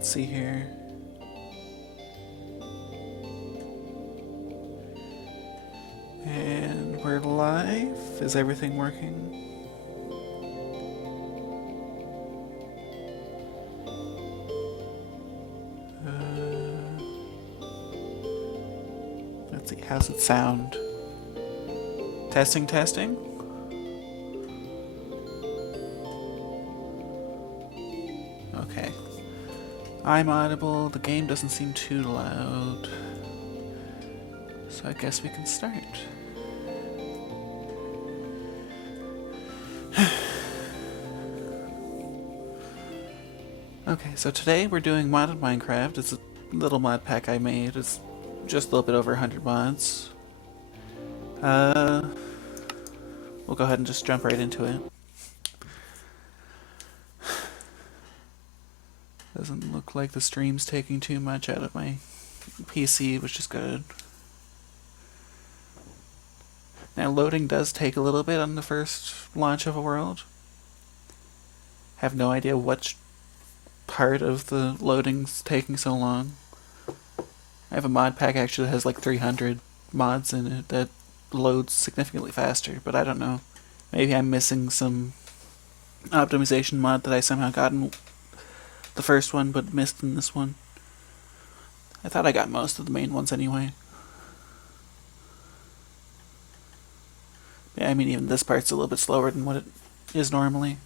let's see here. And we're live. Is everything working? Let's see, how's it sound? Testing, testing? Okay. I'm audible, the game doesn't seem too loud. So I guess we can start. Okay, so today we're doing modded Minecraft. It's a little mod pack I made. It's just a little bit over 100 mods. We'll go ahead and just jump right into it. Doesn't look like the stream's taking too much out of my PC, which is good. Now, loading does take a little bit on the first launch of a world. Have no idea what part of the loading's taking so long. I have a mod pack actually that has like 300 mods in it that loads significantly faster, but I don't know. Maybe I'm missing some optimization mod that I somehow got in the first one but missed in this one. I thought I got most of the main ones anyway. Yeah, I mean, even this part's a little bit slower than what it is normally.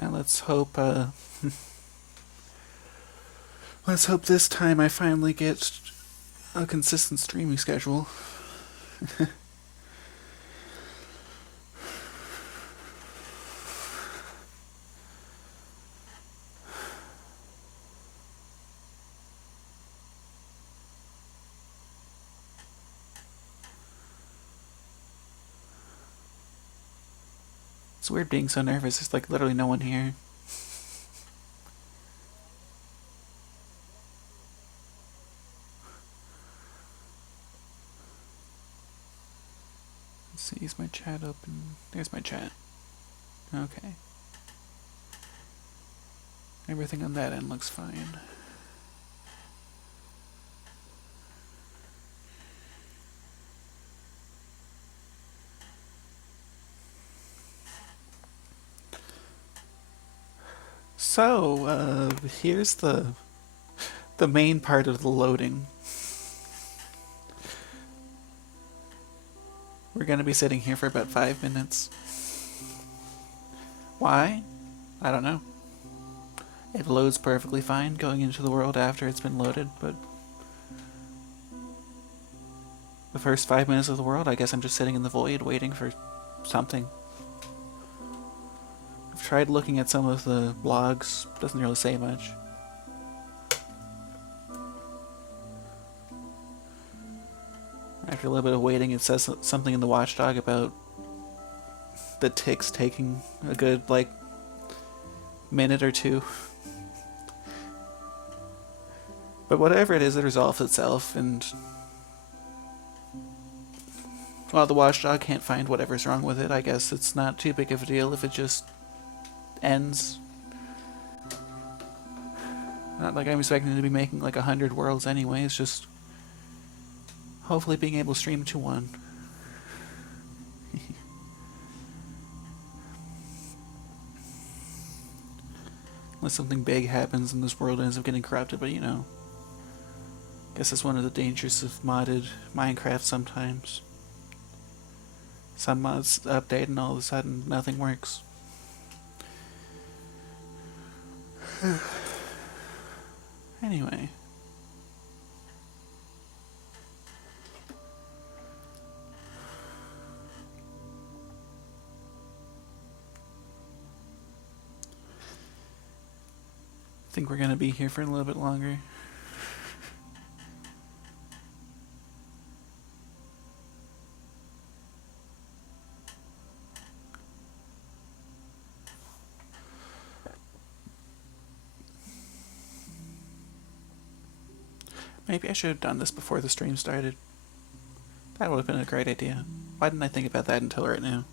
Now let's hope, let's hope this time I finally get a consistent streaming schedule. It's weird being so nervous. There's like literally no one here. Let's see, is my chat open? There's my chat. Okay. Everything on that end looks fine. So, here's the main part of the loading. We're gonna be sitting here for about 5 minutes. Why? I don't know. It loads perfectly fine going into the world after it's been loaded, but the first 5 minutes of the world, I guess I'm just sitting in the void waiting for something. I've tried looking at some of the blogs, doesn't really say much. After a little bit of waiting, it says something in the watchdog about the ticks taking a good, like, minute or two. But whatever it is, it resolves itself, and while the watchdog can't find whatever's wrong with it, I guess it's not too big of a deal if it just ends. Not like I'm expecting to be making like 100 worlds anyway, it's just hopefully being able to stream to one. Unless something big happens and this world ends up getting corrupted, but you know. Guess that's one of the dangers of modded Minecraft sometimes. Some mods update and all of a sudden nothing works. Anyway. I think we're gonna be here for a little bit longer. Maybe I should have done this before the stream started. That would have been a great idea. Why didn't I think about that until right now?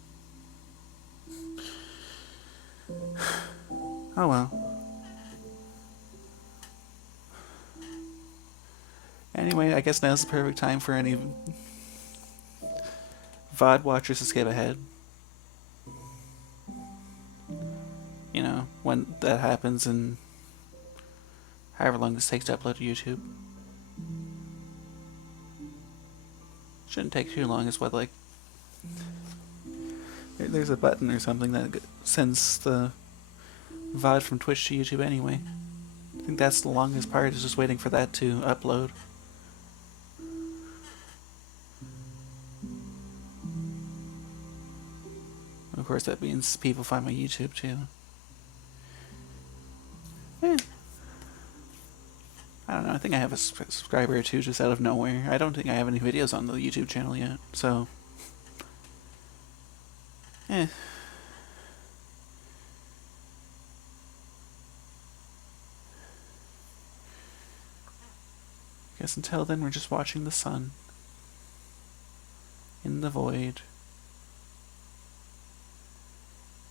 Oh well. Anyway, I guess now's the perfect time for any VOD watchers to skip ahead. You know, when that happens and however long this takes to upload to YouTube. Shouldn't take too long, is what, like... There's a button or something that sends the VOD from Twitch to YouTube anyway. I think that's the longest part, is just waiting for that to upload. Of course, that means people find my YouTube too. I don't know, I think I have a subscriber or two just out of nowhere. I don't think I have any videos on the YouTube channel yet, so... Guess until then we're just watching the sun. In the void.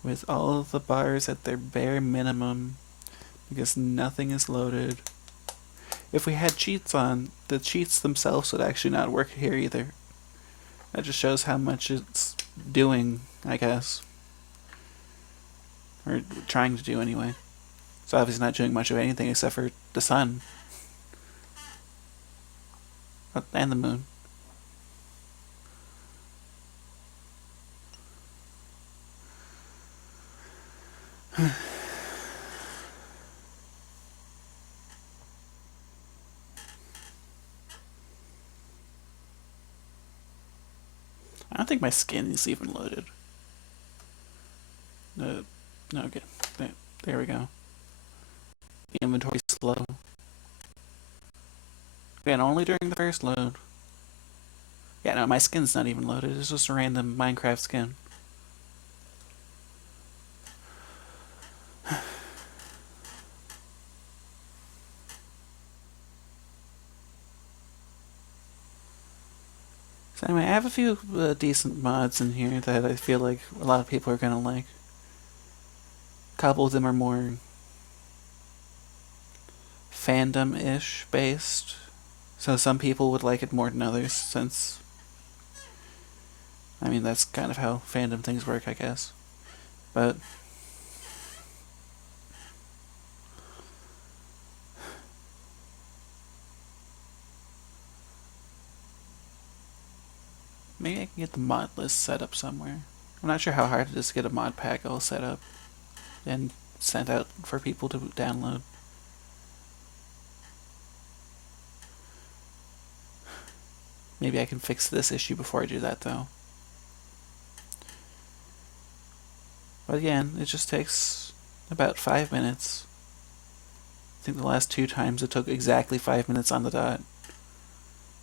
With all of the bars at their bare minimum. Because nothing is loaded. If we had cheats on, the cheats themselves would actually not work here either. That just shows how much it's doing, I guess. Or trying to do anyway. It's obviously not doing much of anything except for the sun. And the moon. I don't think my skin is even loaded. No, okay. There we go. The inventory's slow. Again, only during the first load. Yeah, no, my skin's not even loaded. It's just a random Minecraft skin. So anyway, I have a few decent mods in here that I feel like a lot of people are gonna like. A couple of them are more fandom-ish based, so some people would like it more than others, since... I mean, that's kind of how fandom things work, I guess. But... maybe I can get the mod list set up somewhere. I'm not sure how hard it is to get a mod pack all set up and sent out for people to download. Maybe I can fix this issue before I do that, though. But again, it just takes about 5 minutes. I think the last 2 times it took exactly 5 minutes on the dot.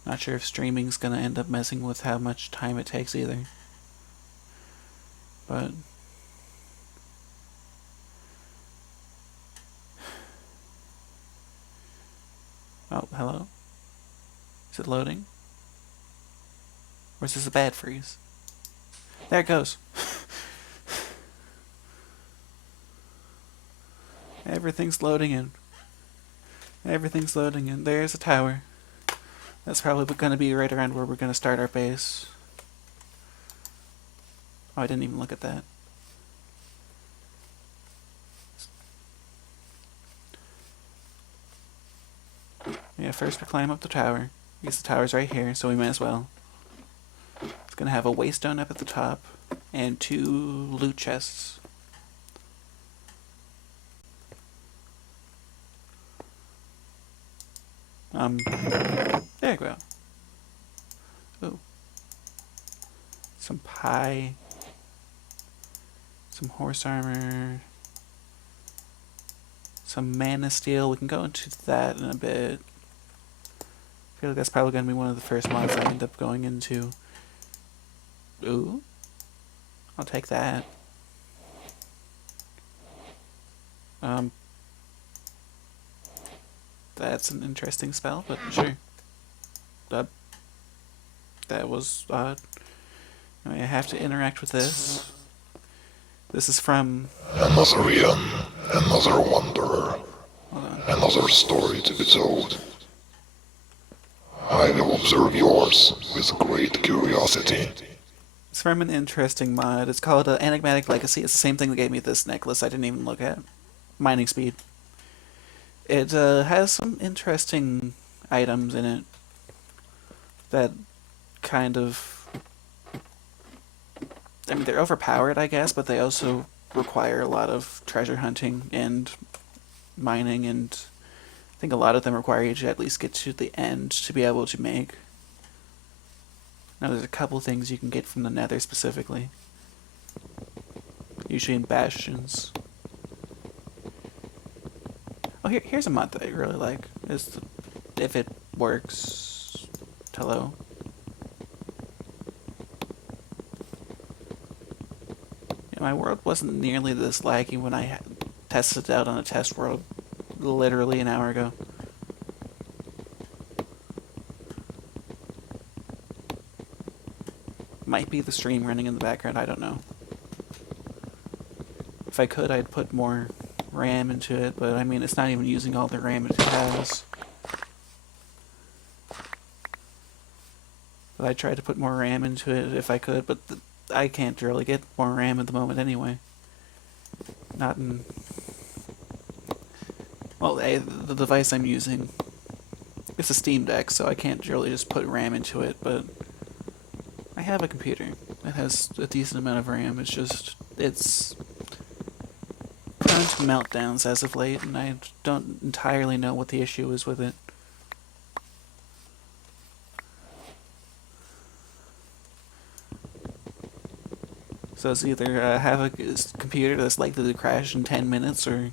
Not sure if streaming's gonna end up messing with how much time it takes either. But... oh, hello? Is it loading? Or is this a bad freeze? There it goes. Everything's loading in. Everything's loading in. There's a tower. That's probably going to be right around where we're going to start our base. Oh, I didn't even look at that. Yeah, first we climb up the tower. Because the tower's right here, so we might as well. It's going to have a waystone up at the top and 2 loot chests. There you go. Ooh. Some pie. Some horse armor. Some mana steel. We can go into that in a bit. I feel like that's probably going to be one of the first mods I end up going into. Ooh. I'll take that. That's an interesting spell, but sure. that was odd. I have to interact with this. This is from... Another Ian, another wanderer, Hold on. another story to be told. I will observe yours with great curiosity. It's from an interesting mod. It's called Enigmatic Legacy. It's the same thing that gave me this necklace I didn't even look at. Mining speed. It has some interesting items in it that kind of... I mean, they're overpowered, I guess, but they also require a lot of treasure hunting and mining, and I think a lot of them require you to at least get to the end to be able to make. Now, there's a couple things you can get from the Nether specifically, usually in bastions. Oh, here's a mod that I really like. If it works. Hello. My world wasn't nearly this laggy when I tested it out on a test world literally an hour ago. Might be the stream running in the background, I don't know. If I could, I'd put more RAM into it, but I mean, it's not even using all the RAM it has. But I tried to put more RAM into it if I could, but I can't really get more RAM at the moment anyway. Not in... Well, the device I'm using, it's a Steam Deck, so I can't really just put RAM into it, but I have a computer that has a decent amount of RAM. It's just, it's prone to meltdowns as of late, and I don't entirely know what the issue is with it. So it's either have a computer that's likely to crash in 10 minutes, or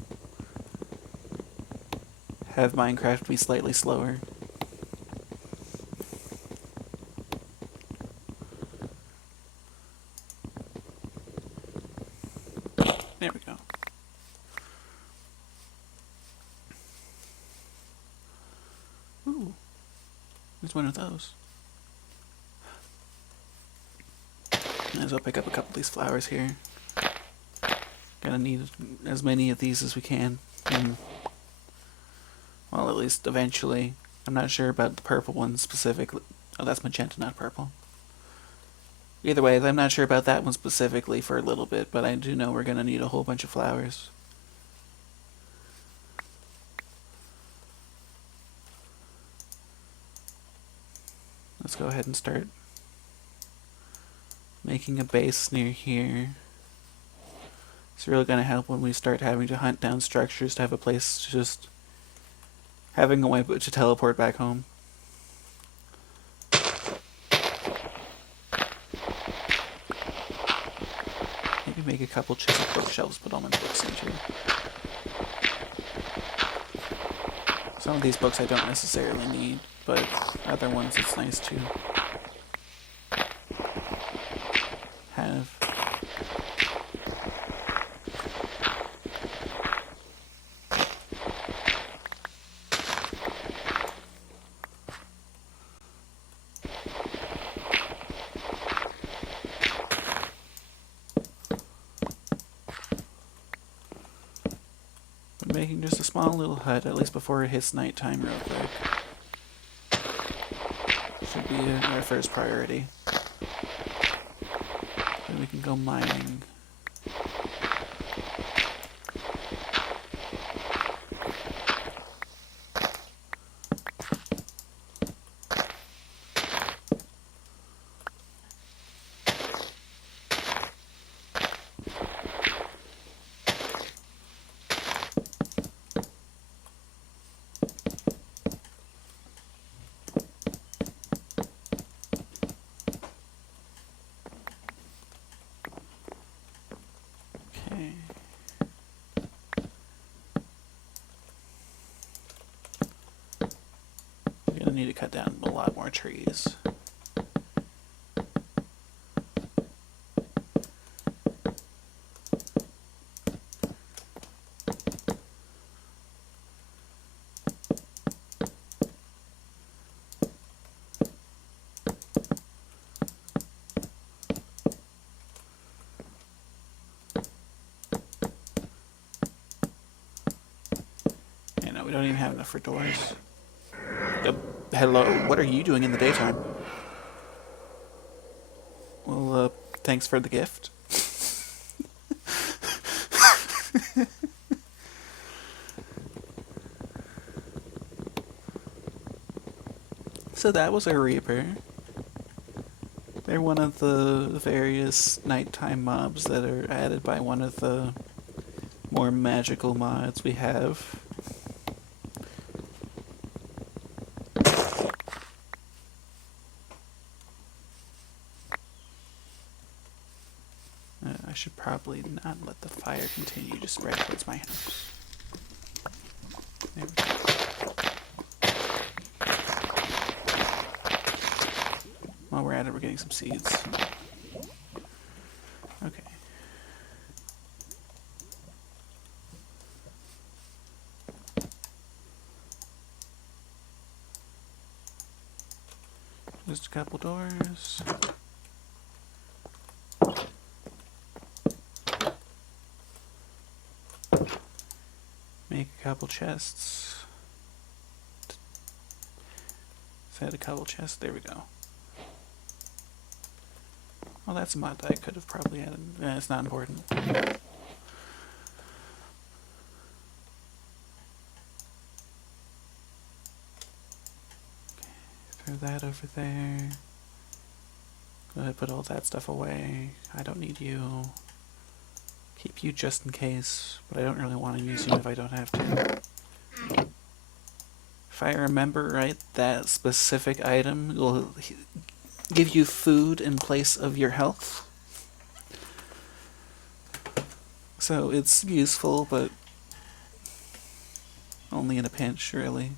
have Minecraft be slightly slower. There we go. Ooh, there's one of those. Might as well pick up a couple of these flowers here. Gonna need as many of these as we can. And, well, at least eventually. I'm not sure about the purple one specifically. Oh, that's magenta, not purple. Either way, I'm not sure about that one specifically for a little bit, but I do know we're gonna need a whole bunch of flowers. Let's go ahead and start making a base near here. It's really going to help when we start having to hunt down structures to have a place to just... having a way to teleport back home. Maybe make a couple chisel bookshelves, put all my books into. Some of these books I don't necessarily need, but other ones it's nice to have. Making just a small little hut, at least before it hits nighttime real quick. Should be our first priority. Then we can go mining. Okay. We're gonna need to cut down a lot more trees. we don't even have enough for doors. Hello, what are you doing in the daytime? Well, thanks for the gift. So that was a Reaper. They're one of the various nighttime mobs that are added by one of the more magical mods we have. I should probably not let the fire continue to spread towards my house. There we go. While we're at it, we're getting some seeds. Okay. Just a couple doors. Make a couple chests. Set a couple chests. There we go. Well, that's a mod that I could have probably added. It's not important. Throw that over there. Go ahead, put all that stuff away. I don't need you. Keep you just in case, but I don't really want to use you if I don't have to. If I remember right, that specific item will give you food in place of your health. So it's useful, but only in a pinch, really.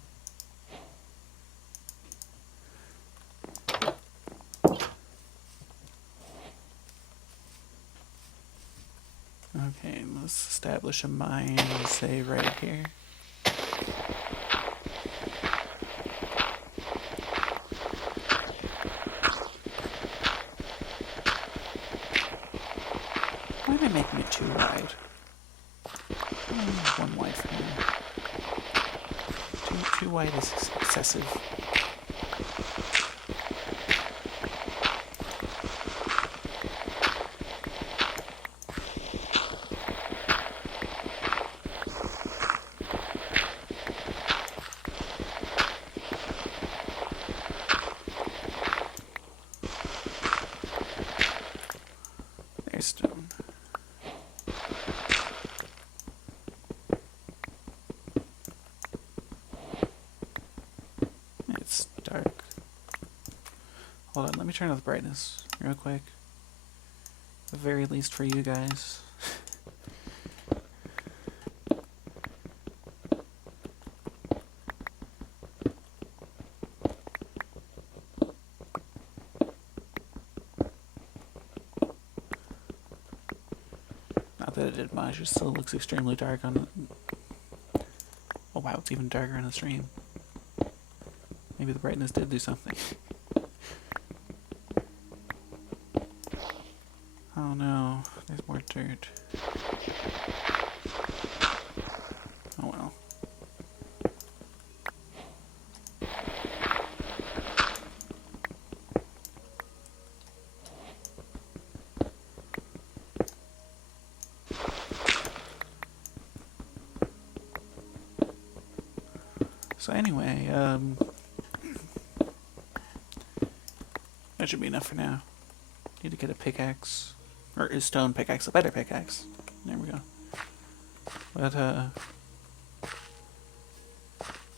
Okay, let's establish a mine, say right here. Why am I making it too wide? One wide for now. Too wide is excessive. There's stone. It's dark. Hold on, let me turn off the brightness real quick. At the very least for you guys. Not that it did much, it still looks extremely dark on the... Oh wow, it's even darker on the stream. Maybe the brightness did do something. Oh no, there's more dirt. Oh well. So anyway, that should be enough for now. Need to get a pickaxe. Or a stone pickaxe, a better pickaxe. There we go. But,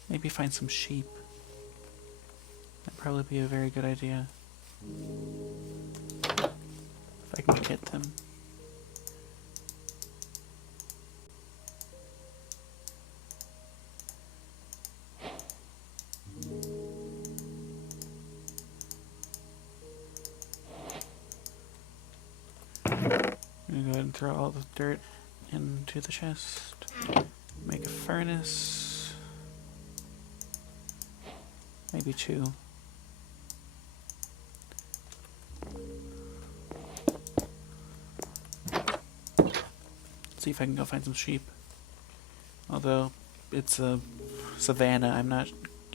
maybe find some sheep. That'd probably be a very good idea. If I can get them. I'm gonna go ahead and throw all the dirt into the chest. Make a furnace. Maybe two. See if I can go find some sheep. Although, it's a savanna. I'm not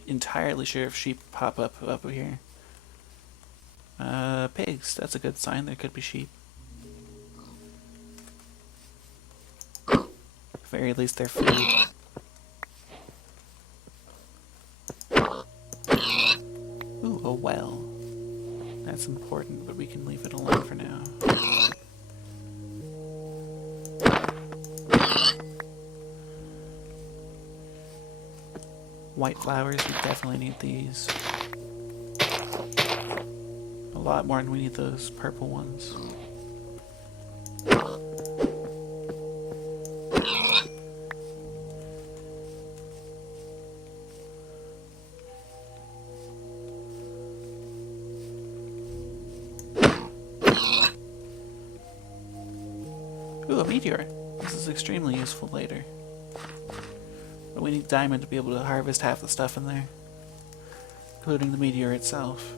entirely sure if sheep pop up here. Pigs. That's a good sign. There could be sheep. At the very least, they're food. Ooh, a well. That's important, but we can leave it alone for now. White flowers, we definitely need these. A lot more than we need those purple ones. Ooh, a meteor. This is extremely useful later. But we need diamond to be able to harvest half the stuff in there, including the meteor itself.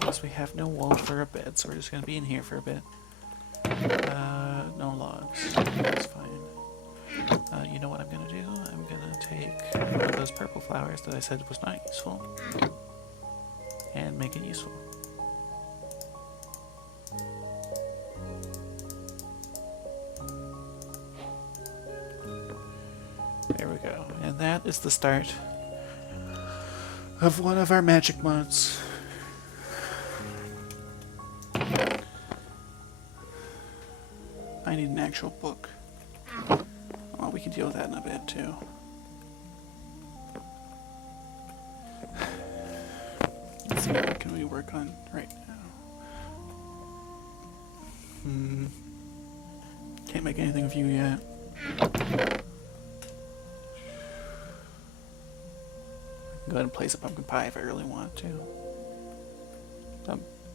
Guess we have no wool for a bed, so we're just gonna be in here for a bit. No logs. That's fine. You know what I'm gonna do? I'm gonna take one of those purple flowers that I said was not useful and make it useful. There we go. And that is the start of one of our magic mods. I need an actual book. Well, we can deal with that in a bit, too. Let's see, what can we work on right now? Can't make anything of you yet. Go ahead and place a pumpkin pie if I really want to.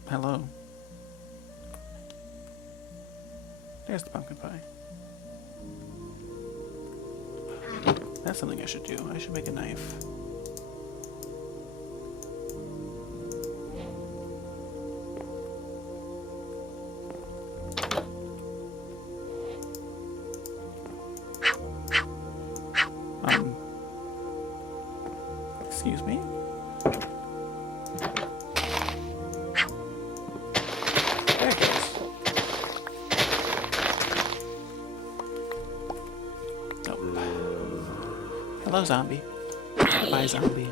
Hello. There's the pumpkin pie. That's something I should do. I should make a knife. Excuse me? There it goes. Hello, zombie. Bye, zombie.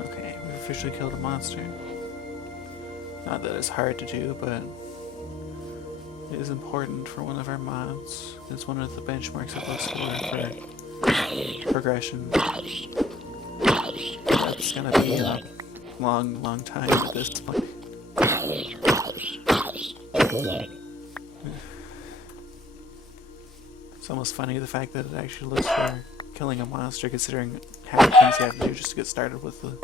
Okay, we've officially killed a monster. Not that it's hard to do, but it is important for one of our mods. It's one of the benchmarks it looks for progression. That's gonna be a long, long time at this point. It's almost funny the fact that it actually looks for killing a monster, considering how many things you have to do just to get started with the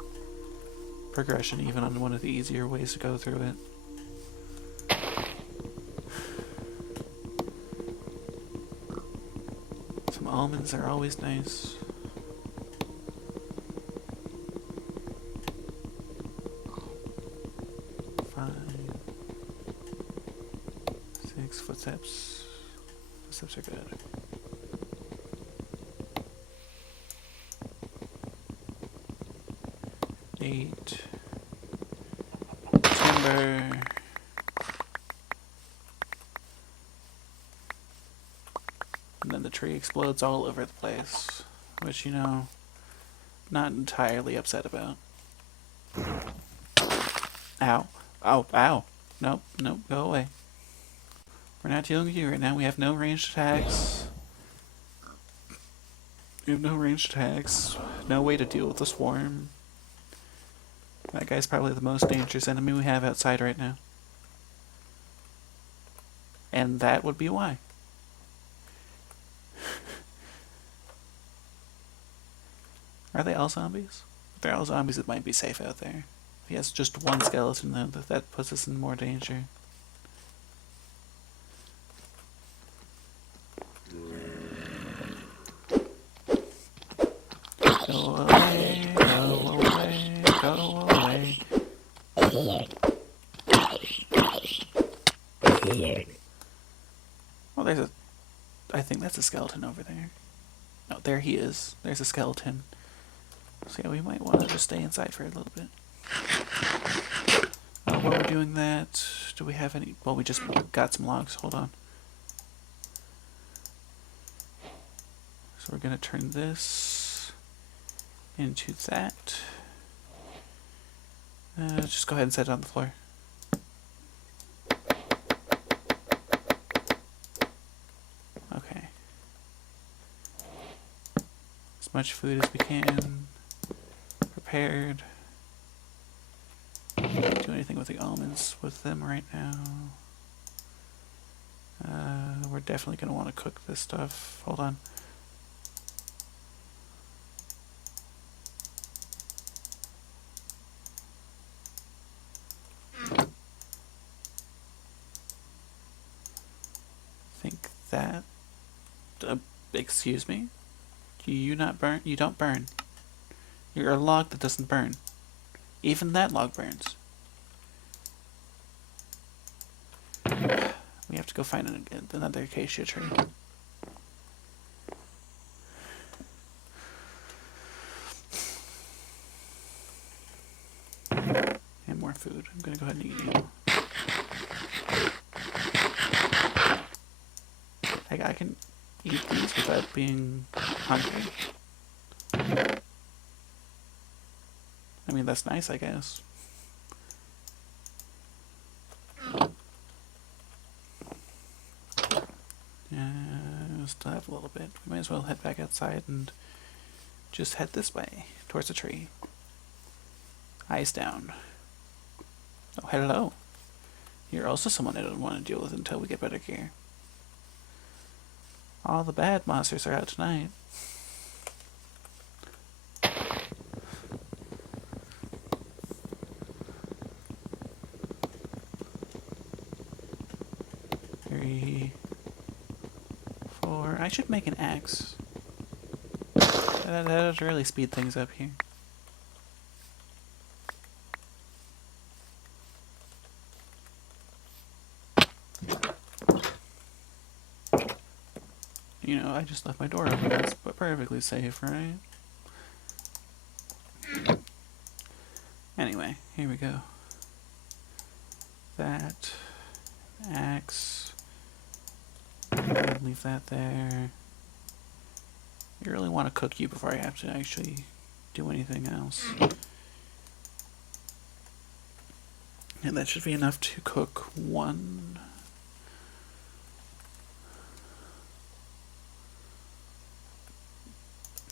progression, even on one of the easier ways to go through it. Some almonds are always nice. Footsteps. Footsteps are good. Eight. Timber. And then the tree explodes all over the place, which, you know, not entirely upset about. Ow. Ow. Ow. Nope. Nope. Go away. We're not dealing with you right now. We have no ranged attacks. We have no ranged attacks. No way to deal with the swarm. That guy's probably the most dangerous enemy we have outside right now. And that would be why. Are they all zombies? If they're all zombies, it might be safe out there. If he has just one skeleton, though, that puts us in more danger. Go away, go away, go away. Well, there's a... I think that's a skeleton over there. Oh, there he is. There's a skeleton. So yeah, we might want to just stay inside for a little bit. While we're doing that, do we have any... Well, we just got some logs. Hold on. So we're going to turn this into that. Just go ahead and set it on the floor. Okay. As much food as we can. Prepared. Can't do anything with the almonds with them right now. We're definitely going to want to cook this stuff. Hold on. Think that... excuse me? You not burn? You don't burn. You're a log that doesn't burn. Even that log burns. We have to go find another acacia tree. And more food. I'm gonna go ahead and eat you. I can eat these without being hungry. I mean, that's nice, I guess. Still have a little bit. We might as well head back outside and just head this way, towards the tree. Eyes down. Oh, hello. You're also someone I don't want to deal with until we get better gear. All the bad monsters are out tonight. I should make an axe. That would really speed things up here. You know, I just left my door open. That's perfectly safe, right? Anyway, here we go. That axe. Leave that there. You really want to cook you before I have to actually do anything else. And that should be enough to cook one.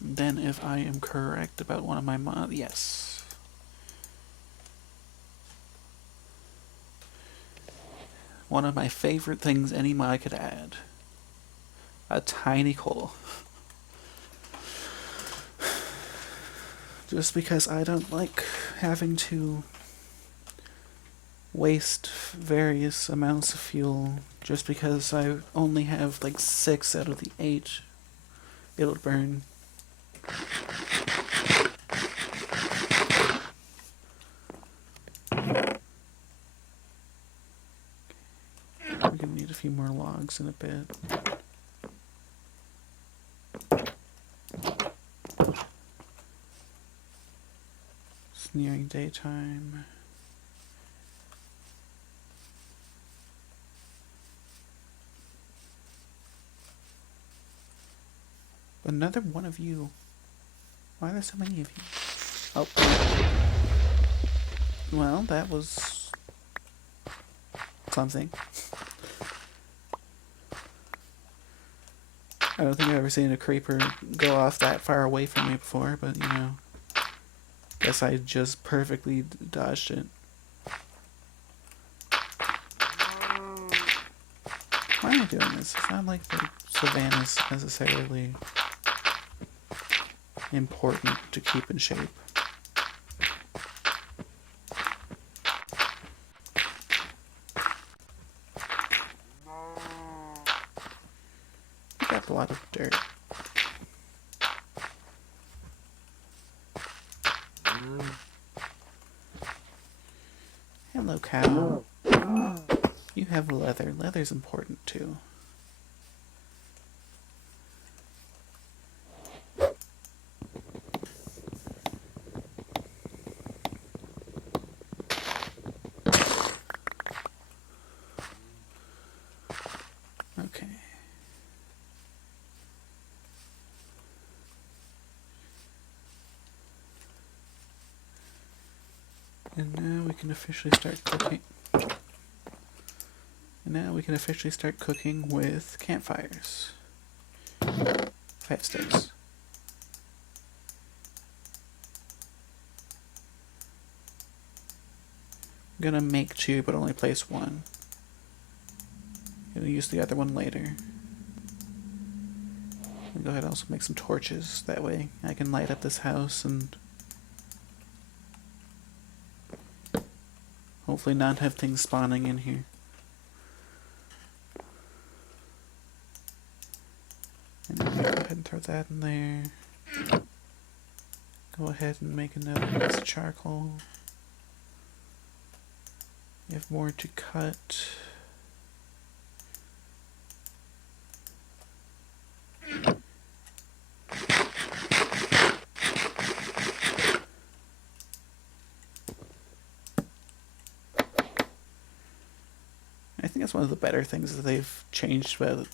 Then if I am correct about one of my yes. One of my favorite things any mod could add. A tiny coal. Just because I don't like having to waste various amounts of fuel just because I only have like 6 out of the 8 it'll burn. We're gonna need a few more logs in a bit. It's nearing daytime. Another one of you. Why are there so many of you? Oh. Well, that was something. I don't think I've ever seen a creeper go off that far away from me before, but you know, guess I just perfectly dodged it. Why am I doing this? It's not like the savannah's necessarily important to keep in shape. I got a lot of dirt. Hello, cow. You have leather. Leather's important too. Okay. And now we can officially start cooking. And now we can officially start cooking with campfires. 5 sticks. I'm gonna make 2, but only place 1. Gonna use the other one later. Go ahead and also make some torches. That way I can light up this house and hopefully not have things spawning in here. And then go ahead and throw that in there. Go ahead and make another piece of charcoal. You have more to cut. I think that's one of the better things that they've changed about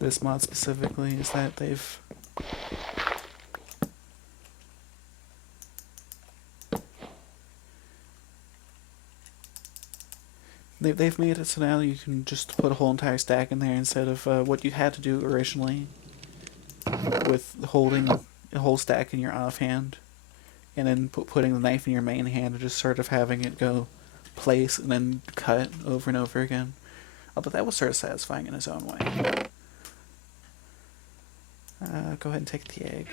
this mod specifically, is that they've made it so now you can just put a whole entire stack in there instead of what you had to do originally with holding a whole stack in your offhand and then putting the knife in your main hand and just sort of having it go place and then cut over and over again. Although that was sort of satisfying in its own way. Go ahead and take the egg.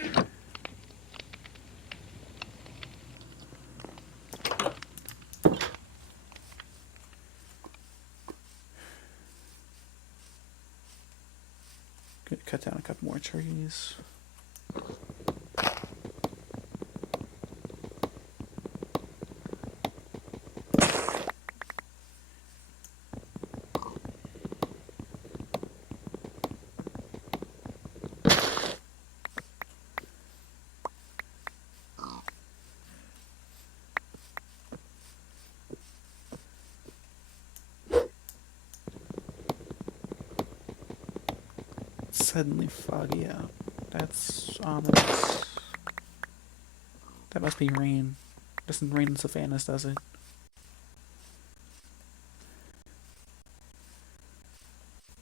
Good, cut down a couple more trees. Suddenly foggy out. That's ominous. That must be rain. Doesn't rain in Savannahs, does it?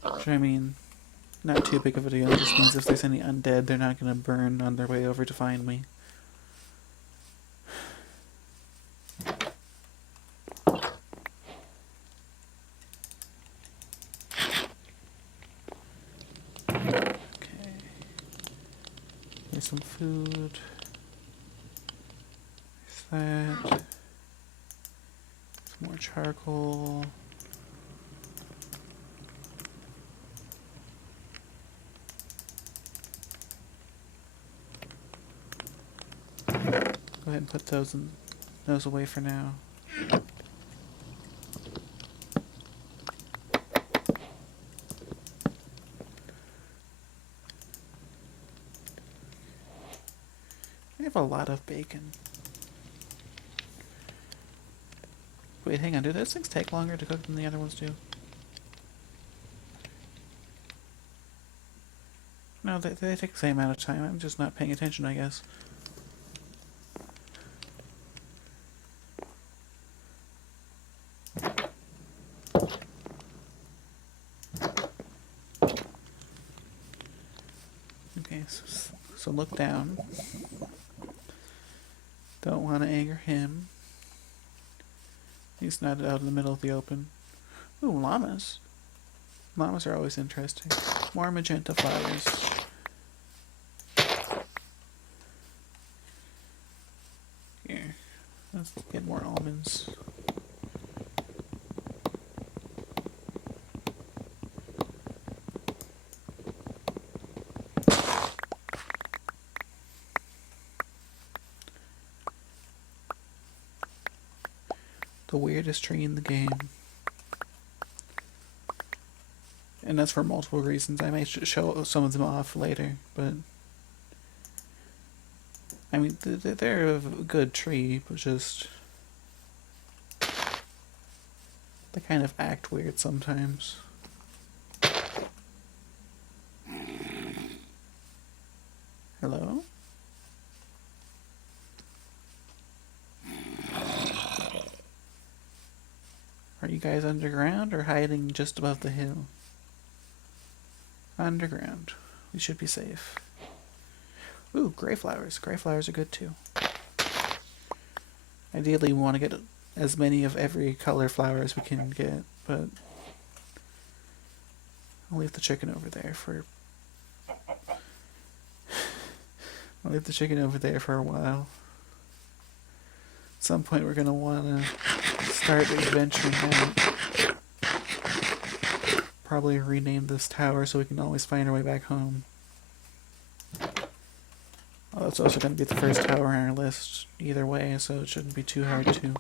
Which, I mean, not too big of a deal. It just means if there's any undead, they're not going to burn on their way over to find me. Some food. There's that. Some more charcoal. Go ahead and put those away for now. I have a lot of bacon. Wait, hang on. Do those things take longer to cook than the other ones do? No, they take the same amount of time. I'm just not paying attention, I guess. Okay, so look down. Don't want to anger him. He's not out in the middle of the open. Ooh, llamas. Llamas are always interesting. More magenta flowers. Here. Let's get more almonds. the weirdest tree in the game. And that's for multiple reasons. I may show some of them off later, but I mean, they're a good tree, but just they kind of act weird sometimes. Hello? Are you guys underground or hiding just above the hill? Underground. We should be safe. Ooh, gray flowers. Gray flowers are good too. Ideally, we want to get as many of every color flower as we can get, but I'll leave the chicken over there for... I'll leave the chicken over there for a while. At some point, we're going to want to start adventuring out. Probably rename this tower so we can always find our way back home. Oh, that's also going to be the first tower on our list either way, so it shouldn't be too hard to.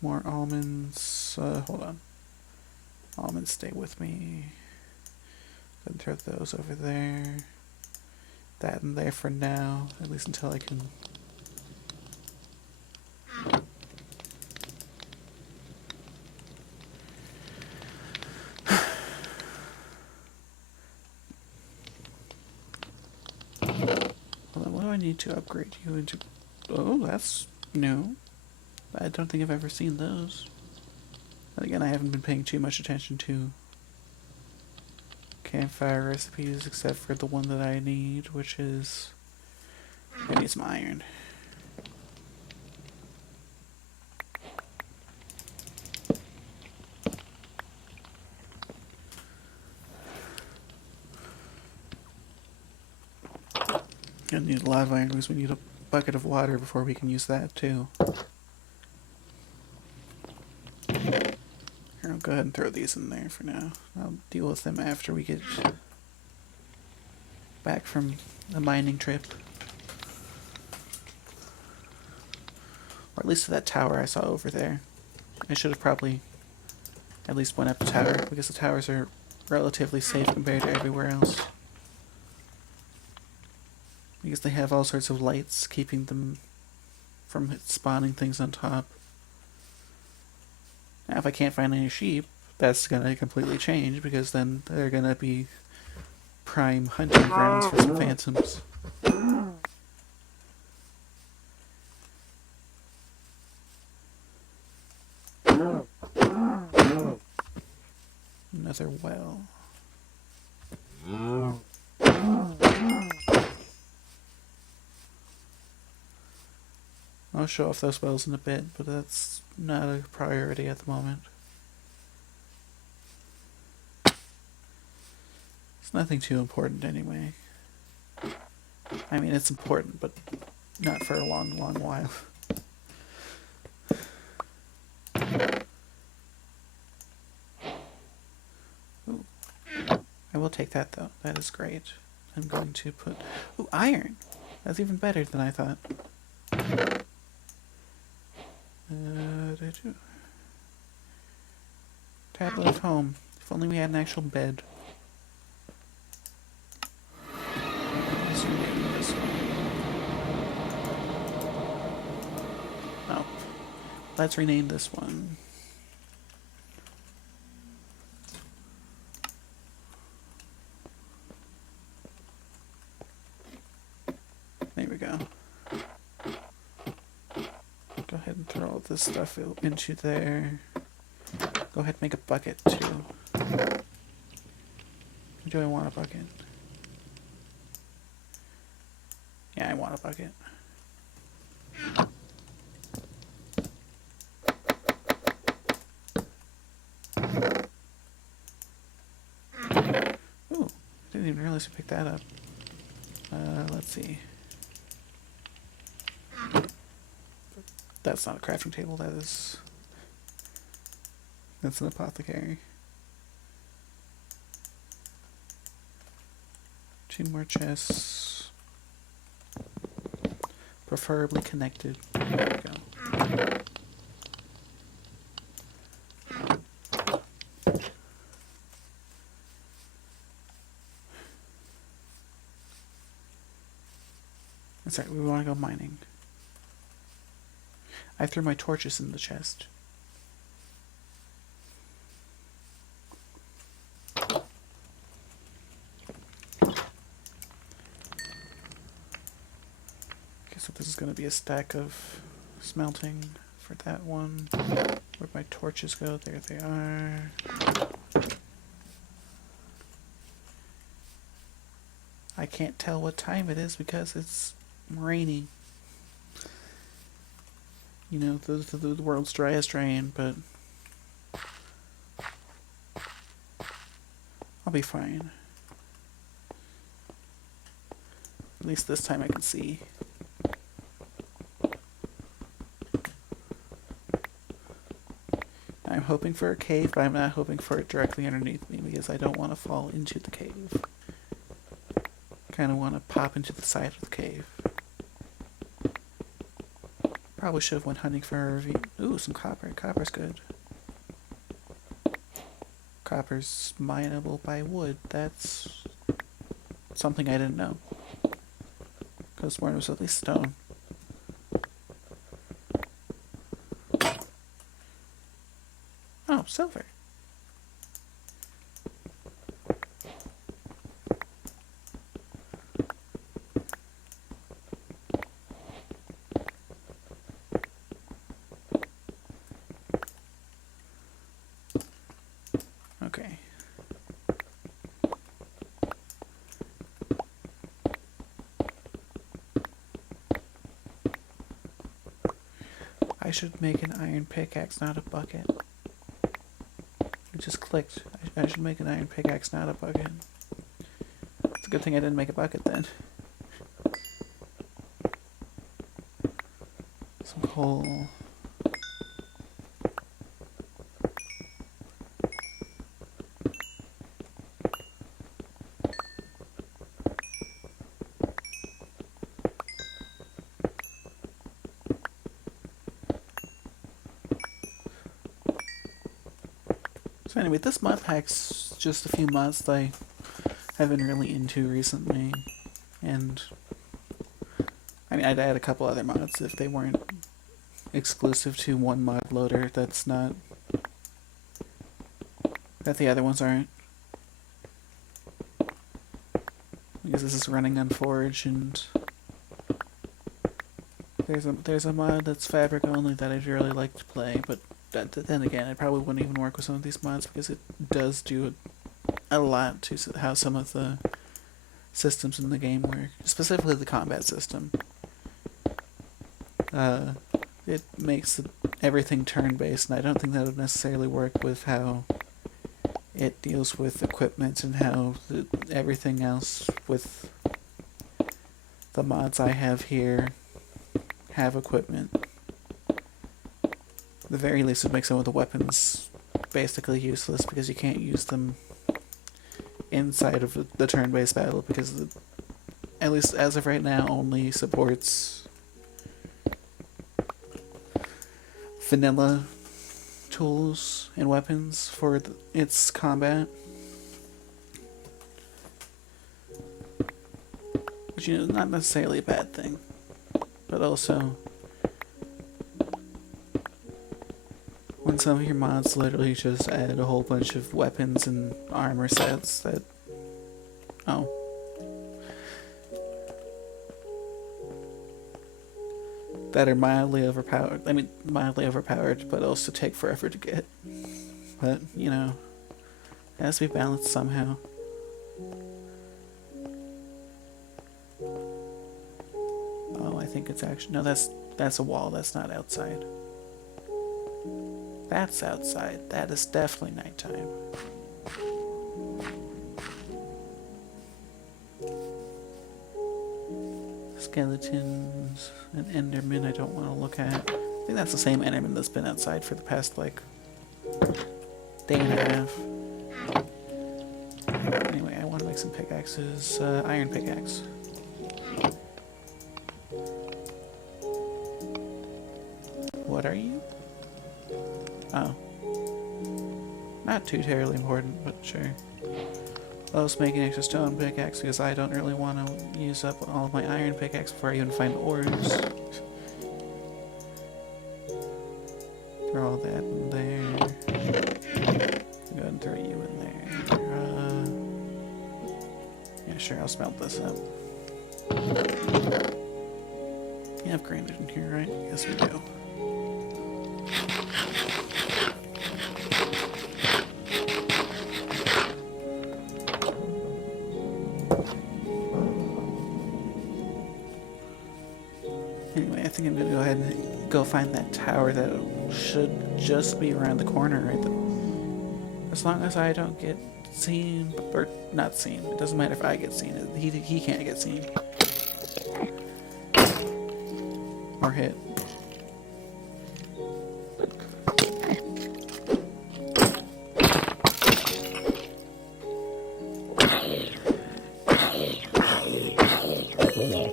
More almonds. Hold on. Almonds, stay with me. Go and throw those over there. That in there for now, at least until I can... Hold on, what do I need to upgrade you into? Oh, that's new. I don't think I've ever seen those. And again, I haven't been paying too much attention to campfire recipes except for the one that I need, which is... I need some iron. I need a lot of iron because we need a bucket of water before we can use that too. Here, I'll go ahead and throw these in there for now. I'll deal with them after we get back from the mining trip. Or at least to that tower I saw over there. I should have probably at least went up the tower, because the towers are relatively safe compared to everywhere else. Because they have all sorts of lights keeping them from spawning things on top. Now if I can't find any sheep, that's going to completely change, because then they're going to be prime hunting grounds for some phantoms. Another well. I'll show off those wells in a bit, but that's not a priority at the moment. It's nothing too important anyway. I mean, it's important, but not for a long, long while. Ooh. I will take that though. That is great. I'm going to put... Ooh, iron! That's even better than I thought. Tablet of home. If only we had an actual bed. Let's rename this one. Oh. Let's rename this one. There we go. Go ahead and throw all this stuff into there. Go ahead and make a bucket too. Do I want a bucket? Yeah, I want a bucket. Ooh, I didn't even realize I picked that up. Let's see. That's not a crafting table, that's an apothecary. 2 more chests. preferably connected. There we go. That's right, we want to go mining. I threw my torches in the chest. Okay, so this is going to be a stack of smelting for that one. Where'd my torches go? There they are. I can't tell what time it is because it's rainy. You know, the world's driest rain, but I'll be fine. At least this time I can see. I'm hoping for a cave, but I'm not hoping for it directly underneath me because I don't want to fall into the cave. Kind of want to pop into the side of the cave. Probably should have went hunting for a ravine. Ooh, some copper. Copper's good. Copper's mineable by wood. That's something I didn't know. Because more was at least stone. Oh, silver. Okay. I should make an iron pickaxe, not a bucket. It just clicked. I should make an iron pickaxe, not a bucket. It's a good thing I didn't make a bucket then. Some coal. So anyway, this mod pack's just a few mods that I have been really into recently, and I mean, I'd add a couple other mods if they weren't exclusive to one mod loader that the other ones aren't. Because this is running on Forge, and there's a mod that's Fabric only that I'd really like to play, but then again, it probably wouldn't even work with some of these mods because it does do a lot to how some of the systems in the game work, specifically the combat system. It makes everything turn-based, and I don't think that would necessarily work with how it deals with equipment and how everything else with the mods I have here have equipment. At the very least, it makes some of the weapons basically useless because you can't use them inside of the turn-based battle because, at least as of right now, only supports vanilla tools and weapons for its combat. Which, you know, is not necessarily a bad thing, but also when some of your mods literally just add a whole bunch of weapons and armor sets that... Oh. That are mildly overpowered. I mean, mildly overpowered, but also take forever to get. But, you know, it has to be balanced somehow. Oh, I think it's actually... No, that's a wall. That's not outside. That's outside. That is definitely nighttime. Skeletons, an enderman I don't want to look at. I think that's the same enderman that's been outside for the past, like, day and a half. Anyway, I want to make some pickaxes. Iron pickaxe. are you? Oh. Not too terribly important, but sure. I'll just make an extra stone pickaxe because I don't really want to use up all of my iron pickaxe before I even find ores. Throw all that in there. Go ahead and throw you in there. Yeah, sure, I'll smelt this up. You have granite in here, right? Yes, we do. Anyway, I think I'm gonna go ahead and go find that tower that should just be around the corner right there. As long as I don't get seen, or not seen. It doesn't matter if I get seen. He can't get seen. Or hit.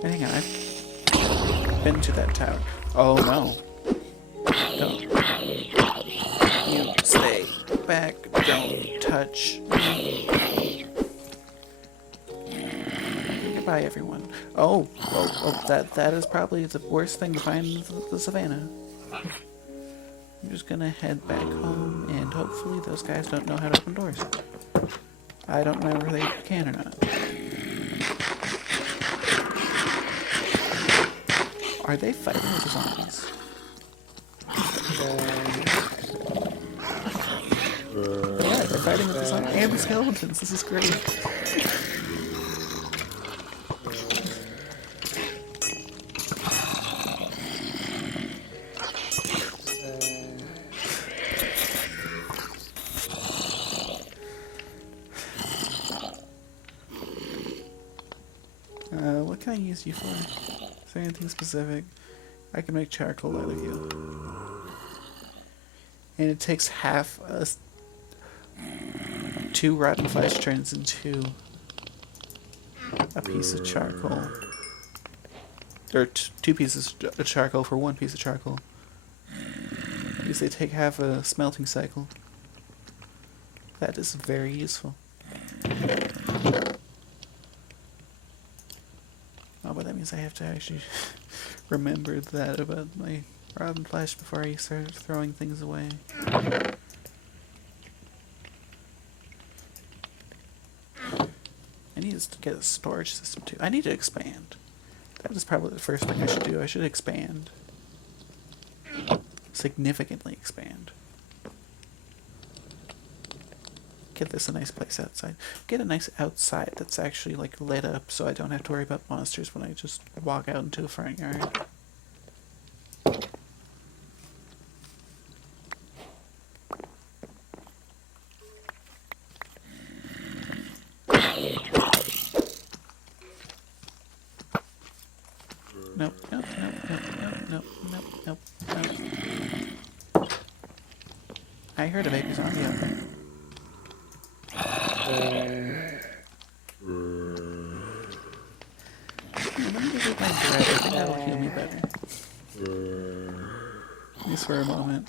Hang on, I've been to that tower. Oh no. Don't. You stay back. Don't touch me. Goodbye, everyone. Oh, that is probably the worst thing to find in the savannah. I'm just gonna head back home, and hopefully those guys don't know how to open doors. I don't know whether they can or not. Are they fighting with the zombies? Yeah, they're fighting with the zombies and the skeletons. This is great. What can I use you for? Is there anything specific? I can make charcoal out of you. And it takes half a... 2 rotten flesh turns into a piece of charcoal. Or 2 pieces of charcoal for 1 piece of charcoal. Because they take half a smelting cycle. That is very useful. Oh, but that means I have to actually remember that about my rotten flesh before I start throwing things away. I need to get a storage system too. I need to expand. That is probably the first thing I should do. I should expand. Significantly expand. Get this a nice place outside. Get a nice outside that's actually like lit up so I don't have to worry about monsters when I just walk out into a front yard. Nope, nope, nope, nope, nope, nope, nope, nope. I heard a baby zombie out there. Let me just eat my bread. I think that'll heal me better. At least for a moment.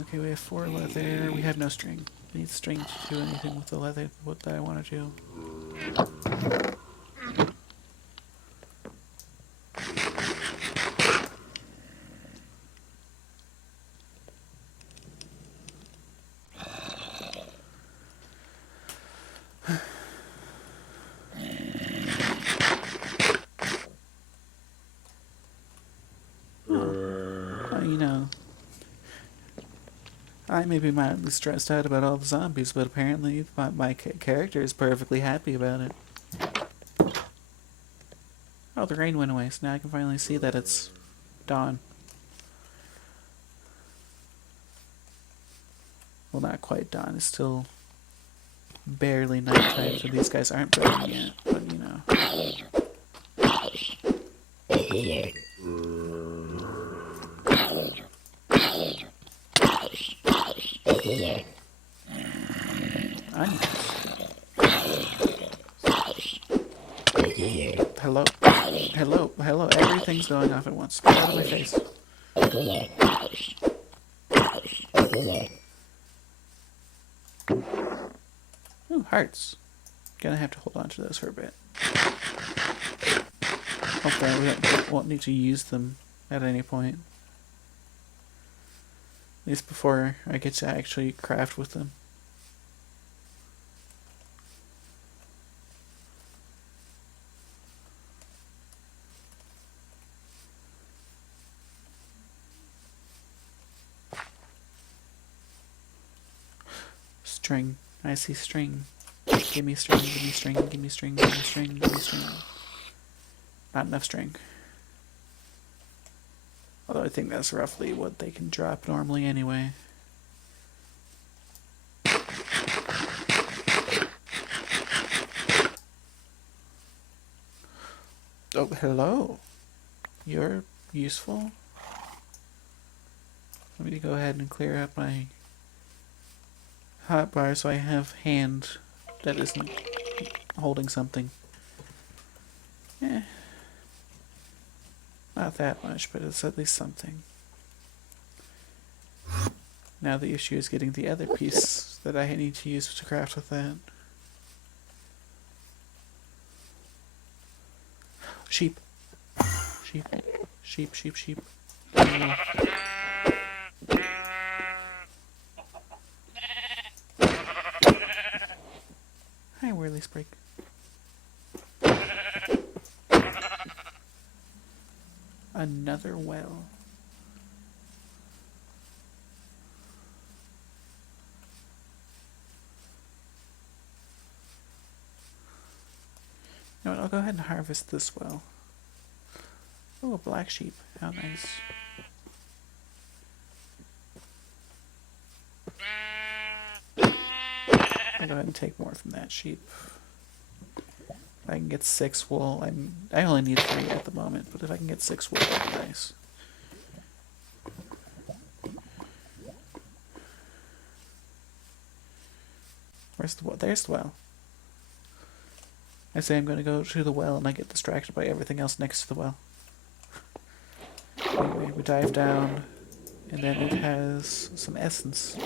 Okay, we have 4 leather. We have no string. I need string to do anything with the leather. What I want to do. You know, I may be mildly stressed out about all the zombies, but apparently my character is perfectly happy about it. Oh, the rain went away, so now I can finally see that it's dawn. Well, not quite dawn. It's still barely nighttime, so these guys aren't burning yet, but you know. Onions. Hello? Hello? Hello? Everything's going off at once. Get out of my face. Ooh, hearts. Gonna have to hold on to those for a bit. Hopefully I won't need to use them at any point. At least before I get to actually craft with them. String. I see string. Give me string, give me string, give me string, give me string, give me string. Not enough string. Although I think that's roughly what they can drop normally anyway. Oh, hello. You're useful. Let me go ahead and clear up my hotbar so I have hand that isn't holding something. Eh. Not that much, but it's at least something. Now the issue is getting the other piece that I need to use to craft with that. Sheep. Sheep. Sheep, sheep, sheep. Hi, Whirly Sprig. Another well. You know what, I'll go ahead and harvest this well. Oh, a black sheep. How nice. I'll go ahead and take more from that sheep. If I can get 6 wool, I only need 3 at the moment, but if I can get 6 wool, that'd be nice. Where's the well? There's the well. I say I'm going to go to the well and I get distracted by everything else next to the well. Anyway, we dive down, and then it has some essence.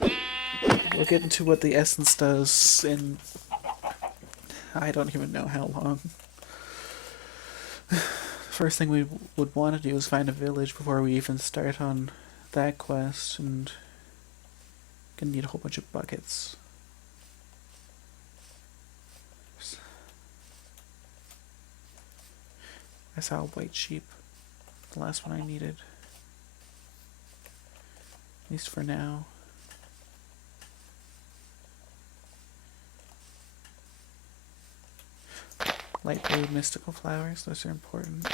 We'll get into what the essence does in... I don't even know how long. First thing we would want to do is find a village before we even start on that quest, and gonna need a whole bunch of buckets. I saw a white sheep. The last one I needed. At least for now. Light blue mystical flowers, those are important.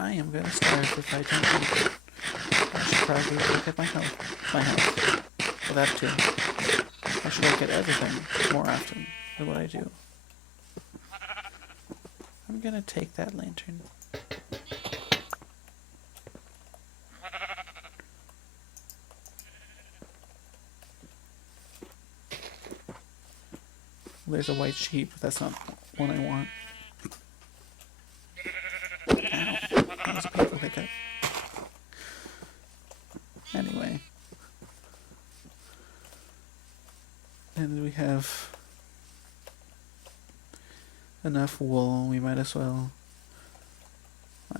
I am gonna starve if I don't eat it. I should probably look at my health. Well, that too. I should look at everything more often than what I do. I'm gonna take that lantern. There's a white sheep, but that's not one I want. Ow, that was a painful hiccup. Anyway. And we have enough wool, we might as well...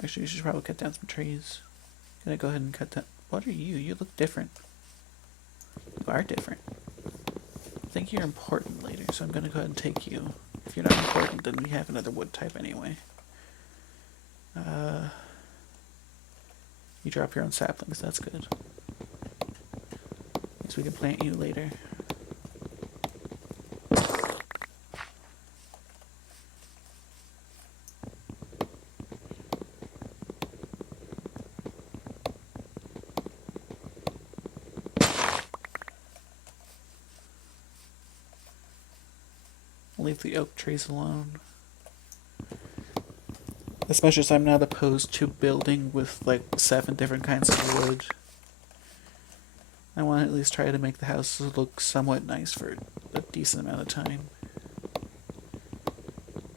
Actually, we should probably cut down some trees. Gonna go ahead and cut down... What are you? You look different. You are different. I think you're important later, so I'm gonna go ahead and take you. If you're not important, then we have another wood type anyway. You drop your own saplings, that's good. So we can plant you later. Leave the oak trees alone. As much as I'm not opposed to building with like 7 different kinds of wood, I want to at least try to make the house look somewhat nice for a decent amount of time.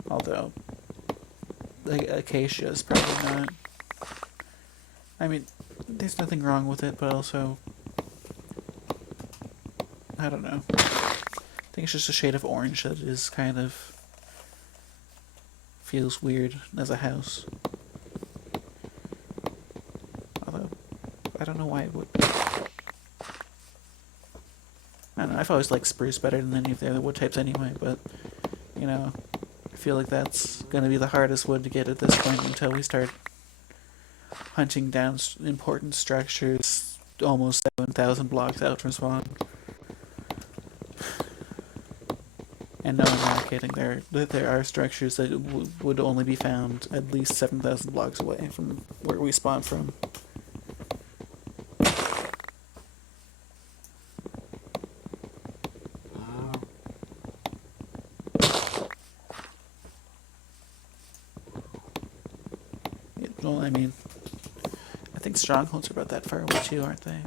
Although, like, acacia is probably not. I mean, there's nothing wrong with it, but also, I don't know. I think it's just a shade of orange that is kind of feels weird as a house. Although, I don't know why it would be. I don't know, I've always liked spruce better than any of the other wood types anyway, but, you know, I feel like that's going to be the hardest wood to get at this point until we start hunting down important structures almost 7,000 blocks out from spawn. And no, I'm not kidding. There are structures that would only be found at least 7,000 blocks away from where we spawn from. Well, I mean, I think strongholds are about that far away too, aren't they?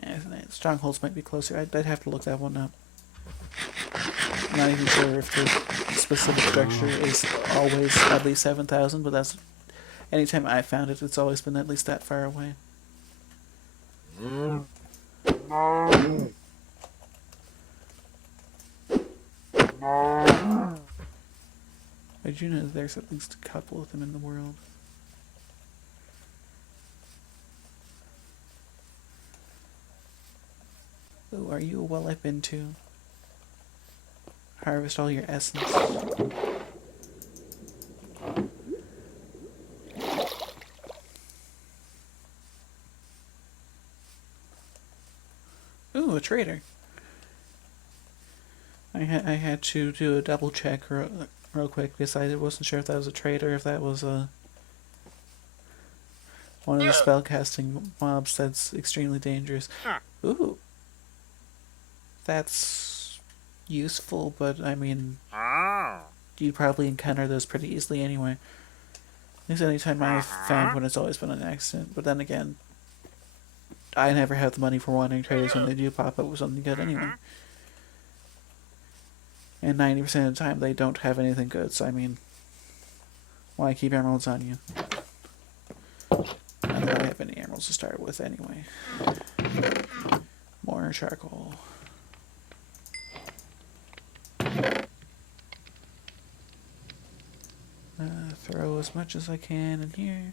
Yeah, strongholds might be closer. I'd have to look that one up. I'm not even sure if the specific structure is always at least 7,000, but that's anytime I found it, it's always been at least that far away. Did you know that there's at least a couple of them in the world? Oh, are you a well I've been to? Harvest all your essence. Ooh, a trader. I had to do a double check real quick because I wasn't sure if that was a trader, if that was one of the spellcasting mobs that's extremely dangerous. Ooh. That's useful, but I mean, you'd probably encounter those pretty easily anyway. At least anytime I've found one, it's always been an accident. But then again, I never have the money for wandering traders when they do pop up with something good anyway. And 90% of the time, they don't have anything good, so I mean, why keep emeralds on you? Not that I have any emeralds to start with anyway. More charcoal. Throw as much as I can in here,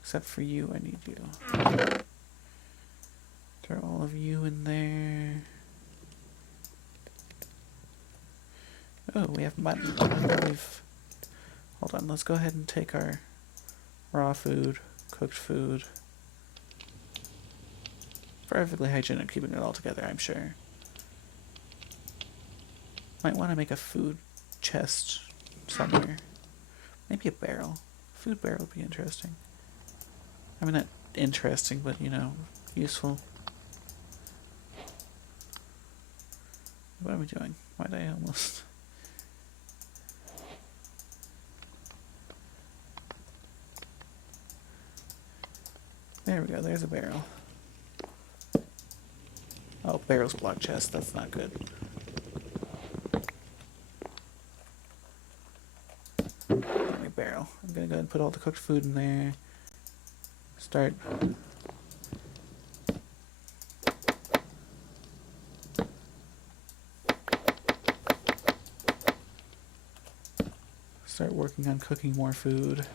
except for you. I need you. Throw all of you in there. Oh, we have mutton. Hold on, let's go ahead and take our raw food, cooked food. Perfectly hygienic, keeping it all together, I'm sure. Might want to make a food chest somewhere. Maybe a barrel. Food barrel would be interesting. I mean, not interesting, but, you know, useful. What am I doing? Why did I almost... There we go, there's a barrel. Oh, barrels block chest, that's not good. Barrel. I'm gonna go ahead and put all the cooked food in there. Start working on cooking more food.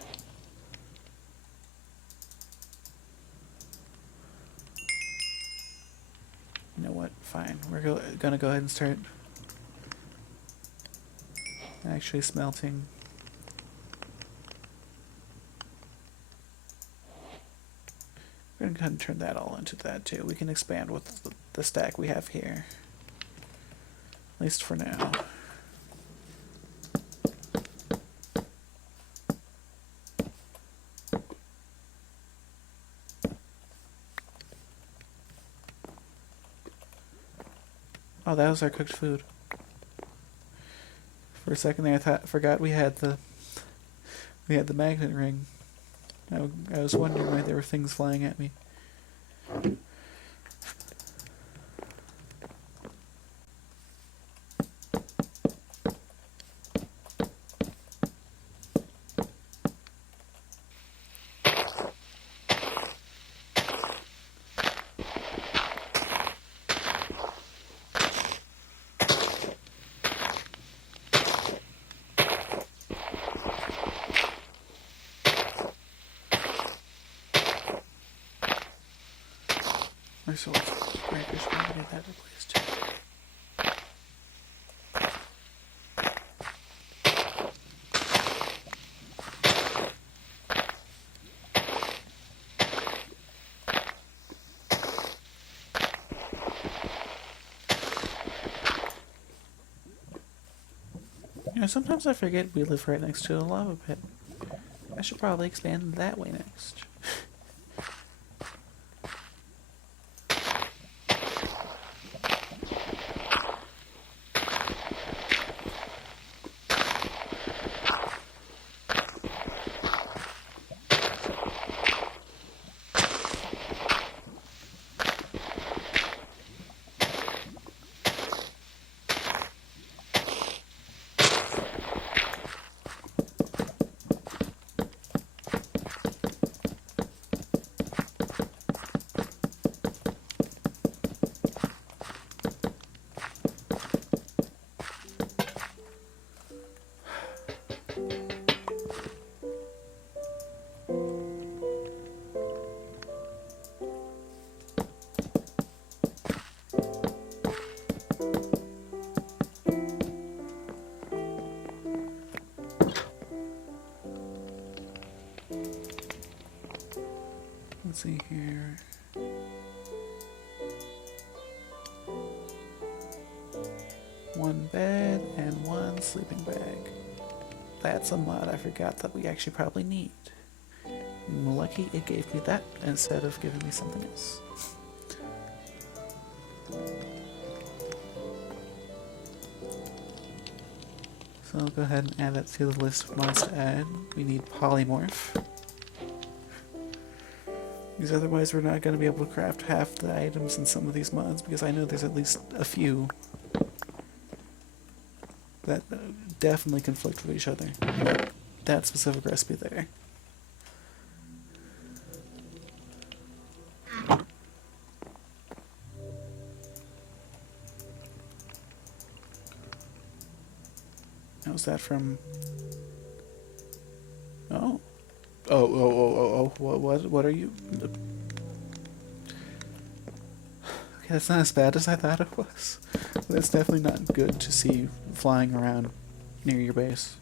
You know what? Fine. We're gonna go ahead and start actually smelting. We're going to go ahead and turn that all into that too. We can expand with the stack we have here. At least for now. Oh, that was our cooked food. For a second there, forgot we had the magnet ring. I was wondering why there were things flying at me. My soul's breakers going to get that replaced too. You know, sometimes I forget we live right next to a lava pit. I should probably expand that way next. Let's see here. One bed and one sleeping bag. That's a mod I forgot that we actually probably need. I'm lucky it gave me that instead of giving me something else. So I'll go ahead and add that to the list of mods to add. We need polymorph. Because otherwise we're not going to be able to craft half the items in some of these mods, because I know there's at least a few that definitely conflict with each other. That specific recipe there. Now is that from... Oh. Oh, what are you... Okay, that's not as bad as I thought it was. That's definitely not good to see flying around near your base.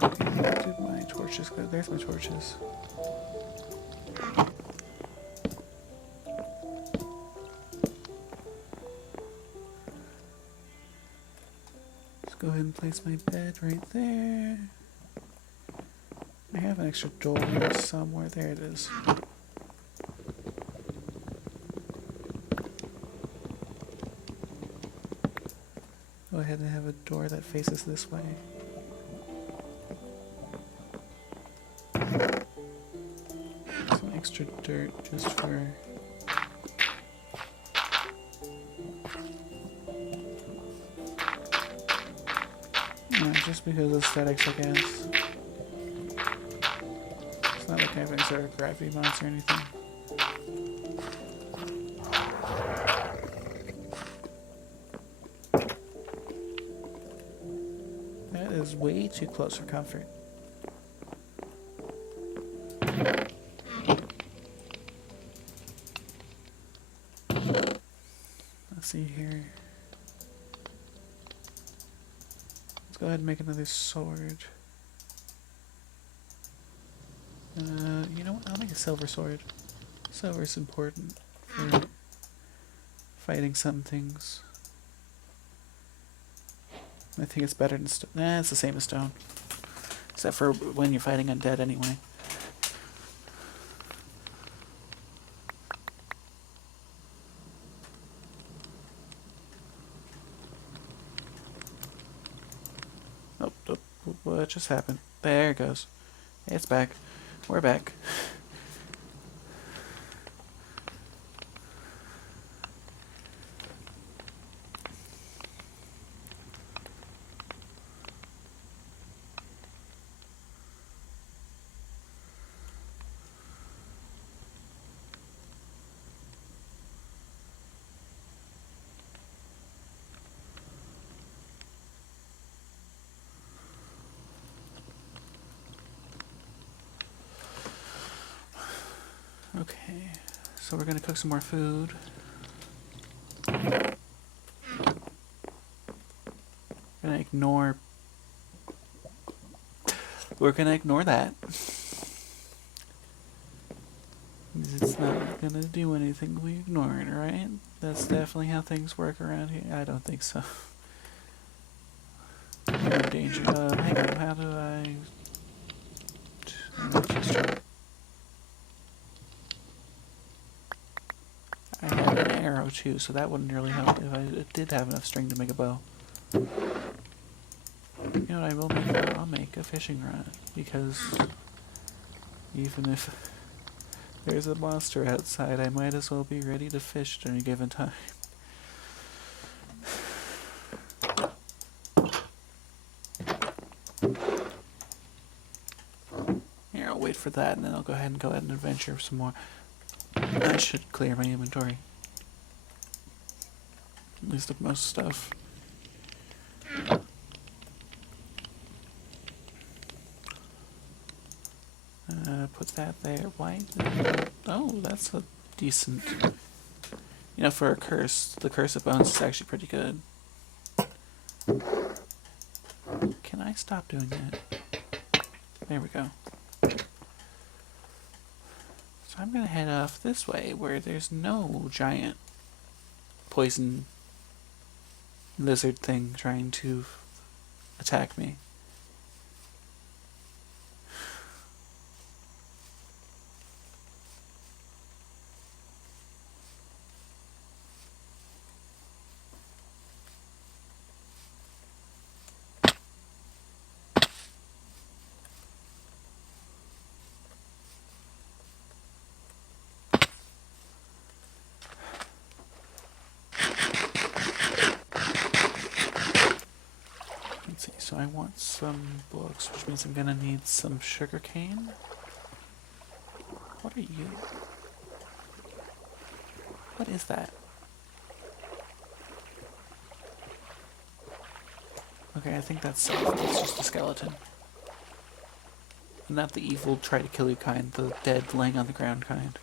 Did my torches go? There's my torches. Let's go ahead and place my bed right there. I have an extra door somewhere. There it is. Go ahead and have a door that faces this way. extra dirt just for... just because aesthetics, I guess. It's not like I have any sort of gravity mods or anything. That is way too close for comfort. Let's see here. Let's go ahead and make another sword. You know what? I'll make a silver sword. Silver is important for fighting some things. I think it's better than stone. Nah, it's the same as stone. Except for when you're fighting undead anyway. Oh, what just happened? There it goes. It's back. We're back. Okay, so we're gonna cook some more food. We're gonna ignore that. It's not gonna do anything, we ignore it, right? That's definitely how things work around here. I don't think so. I'm in danger. Hang on, how do I... Just try. I have an arrow too, so that wouldn't really help if I did have enough string to make a bow. You know what I will make? I'll make a fishing rod, because even if there's a monster outside, I might as well be ready to fish during a given time. Here, I'll wait for that, and then I'll go ahead and adventure some more. That should clear my inventory. At least of most stuff. Put that there. Why? Oh, that's a decent... You know, for a curse, the Curse of Bones is actually pretty good. Can I stop doing that? There we go. So I'm gonna head off this way, where there's no giant poison lizard thing trying to attack me. So I want some books, which means I'm gonna need some sugar cane. What are you? What is that? Okay, I think that's soft. It's just a skeleton. Not the evil try to kill you kind, the dead laying on the ground kind.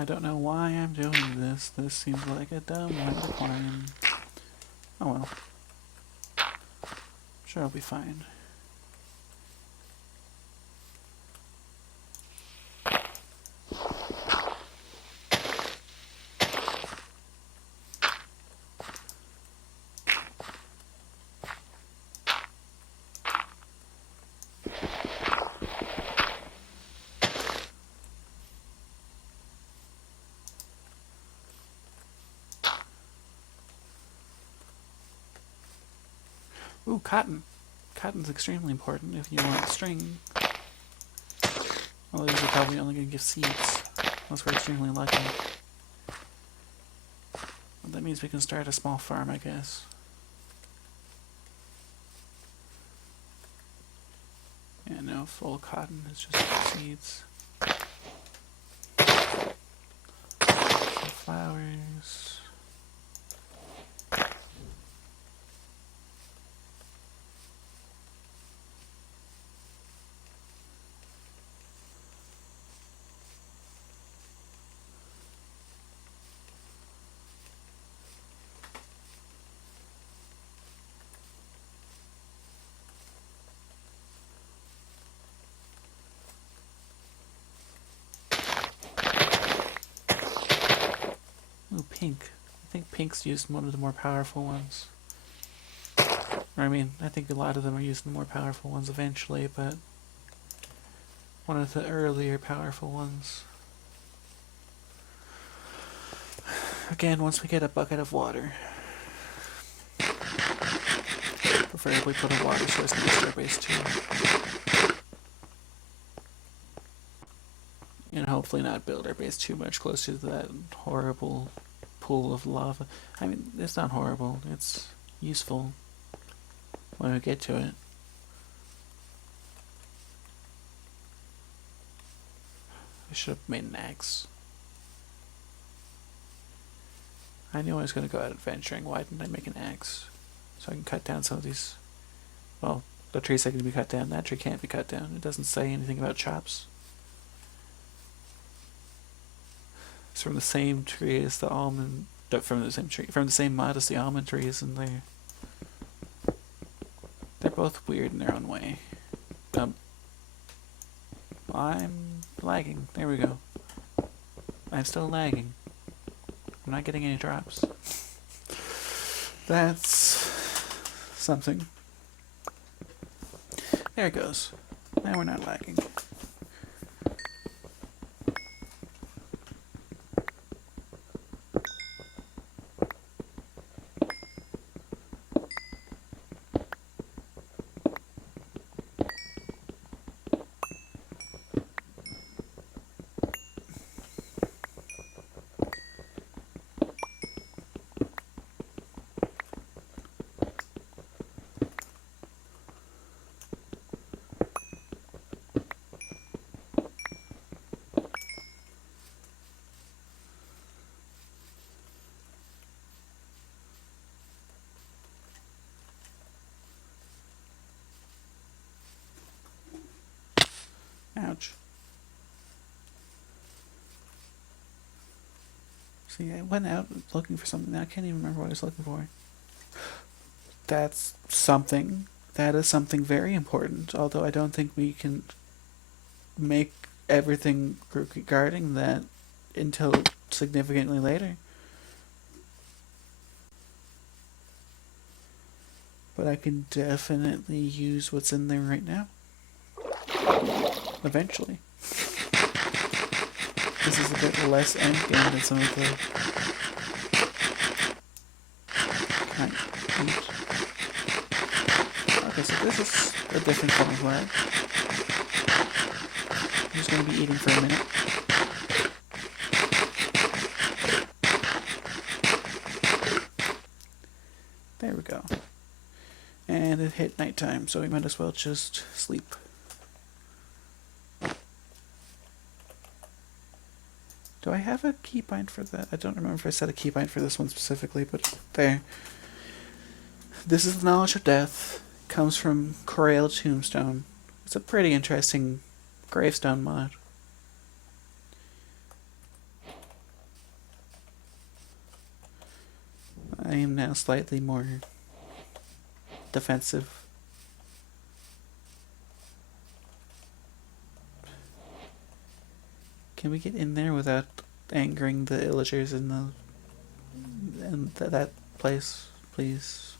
I don't know why I'm doing this. This seems like a dumb way to climb. Oh well. Sure, I'll be fine. Ooh, cotton. Cotton's extremely important if you want string. Although these are probably only going to give seeds, unless we're extremely lucky. But that means we can start a small farm, I guess. Yeah, no, full cotton is just seeds. Flowers. Ooh, pink. I think pink's used in one of the more powerful ones. Or, I mean, I think a lot of them are used in the more powerful ones eventually, but one of the earlier powerful ones. Again, once we get a bucket of water. Preferably put a water source next to our base too. And hopefully not build our base too much closer to that horrible pool of lava. I mean, it's not horrible, it's useful when we get to it. I should have made an axe. I knew I was going to go out adventuring. Why didn't I make an axe? So I can cut down some of these. Well, the trees that can be cut down. That tree can't be cut down. It doesn't say anything about chops. It's from the same tree as the almond. From the same mod as the almond trees, and they're both weird in their own way. I'm lagging. There we go. I'm still lagging. I'm not getting any drops. That's something. There it goes. Now we're not lagging. Ouch. See, I went out looking for something. I can't even remember what I was looking for. That's something. That is something very important. Although I don't think we can make everything regarding that until significantly later. But I can definitely use what's in there right now. Eventually. This is a bit less endgame than some of the kind. Okay, so this is a different form of lag. I'm just going to be eating for a minute. There we go. And it hit nighttime, so we might as well just sleep. Do I have a keybind for that? I don't remember if I set a keybind for this one specifically, but there. This is the Knowledge of Death. Comes from Corail Tombstone. It's a pretty interesting gravestone mod. I am now slightly more defensive. Can we get in there without angering the illagers in that place, please?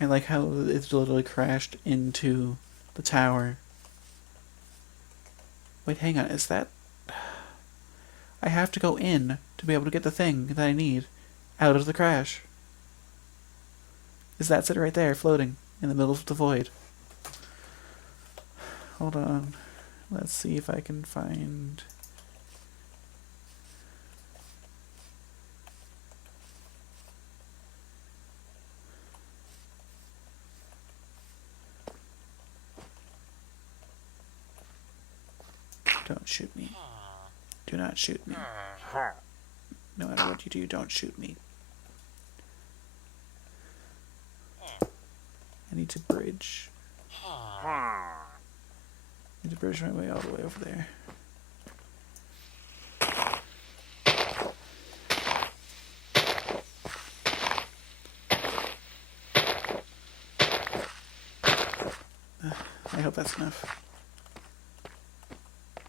I like how it's literally crashed into the tower. Wait, hang on, is that... I have to go in to be able to get the thing that I need out of the crash. Is that it right there, floating in the middle of the void? Hold on. Let's see if I can find... Don't shoot me. Do not shoot me. No matter what you do, don't shoot me. I need to bridge. I need to bridge my way all the way over there. I hope that's enough.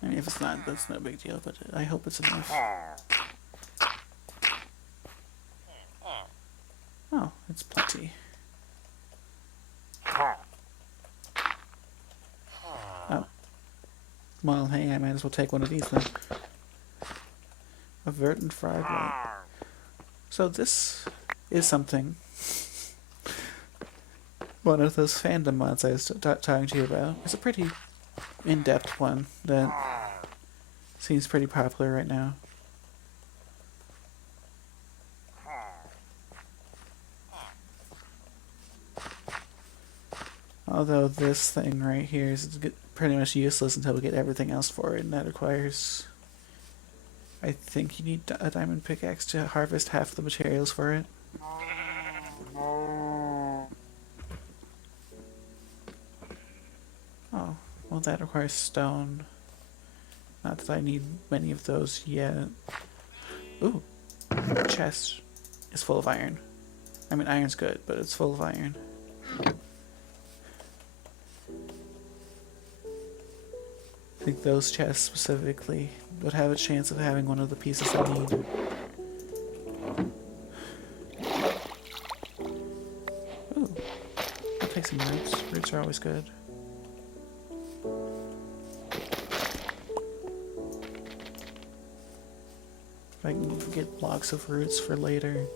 I mean, if it's not, that's no big deal, but I hope it's enough. Oh, it's plenty. Oh. Well, hey, I might as well take one of these then. A verdant fried light. So this is something. One of those fandom mods I was talking to you about. It's a pretty in-depth one that seems pretty popular right now. Although this thing right here is pretty much useless until we get everything else for it, and that requires... I think you need a diamond pickaxe to harvest half the materials for it. Oh, well that requires stone. Not that I need many of those yet. Ooh, the chest is full of iron. I mean, iron's good, but it's full of iron. I think those chests specifically would have a chance of having one of the pieces I need. Ooh, I'll take some roots. Roots are always good. If I can get blocks of roots for later,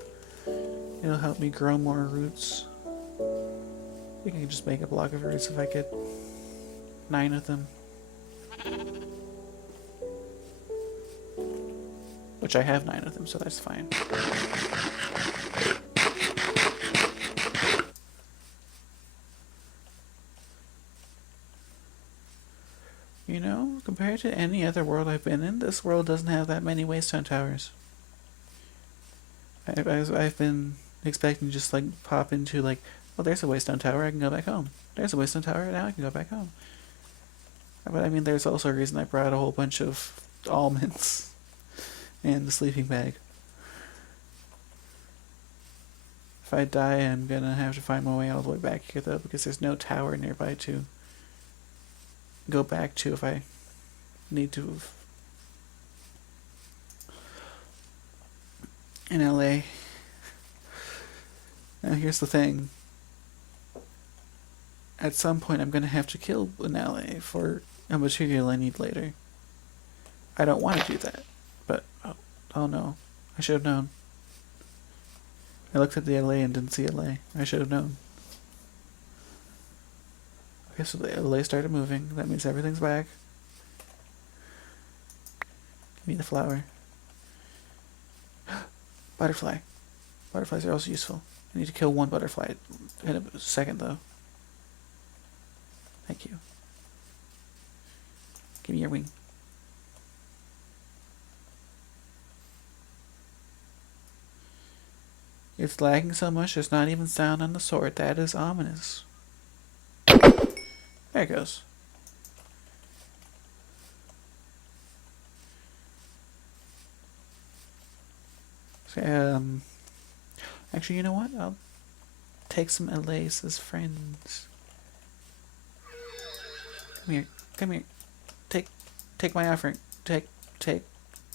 it'll help me grow more roots. I think I can just make a block of roots if I get 9 of them. Which I have 9 of them, so that's fine. You know, compared to any other world I've been in, this world doesn't have that many waystone towers. I've been expecting to just like pop into like, well, there's a waystone tower, I can go back home. There's a waystone tower, now I can go back home. But I mean, there's also a reason I brought a whole bunch of almonds and the sleeping bag. If I die, I'm gonna have to find my way all the way back here though, because there's no tower nearby to go back to if I need to. In LA. Now here's the thing. At some point I'm gonna have to kill an LA for a material I need later. I don't want to do that, but oh no, I should have known. I looked at the LA and didn't see LA. I should have known. Okay, so the LA started moving. That means everything's back. Give me the flower. Butterfly. Butterflies are also useful. I need to kill one butterfly in a second though. Thank you. Give me your wing. It's lagging so much there's not even sound on the sword. That is ominous. There it goes. Um, actually, you know what? I'll take some LAs as friends. Come here. Come here. Take my offering. Take.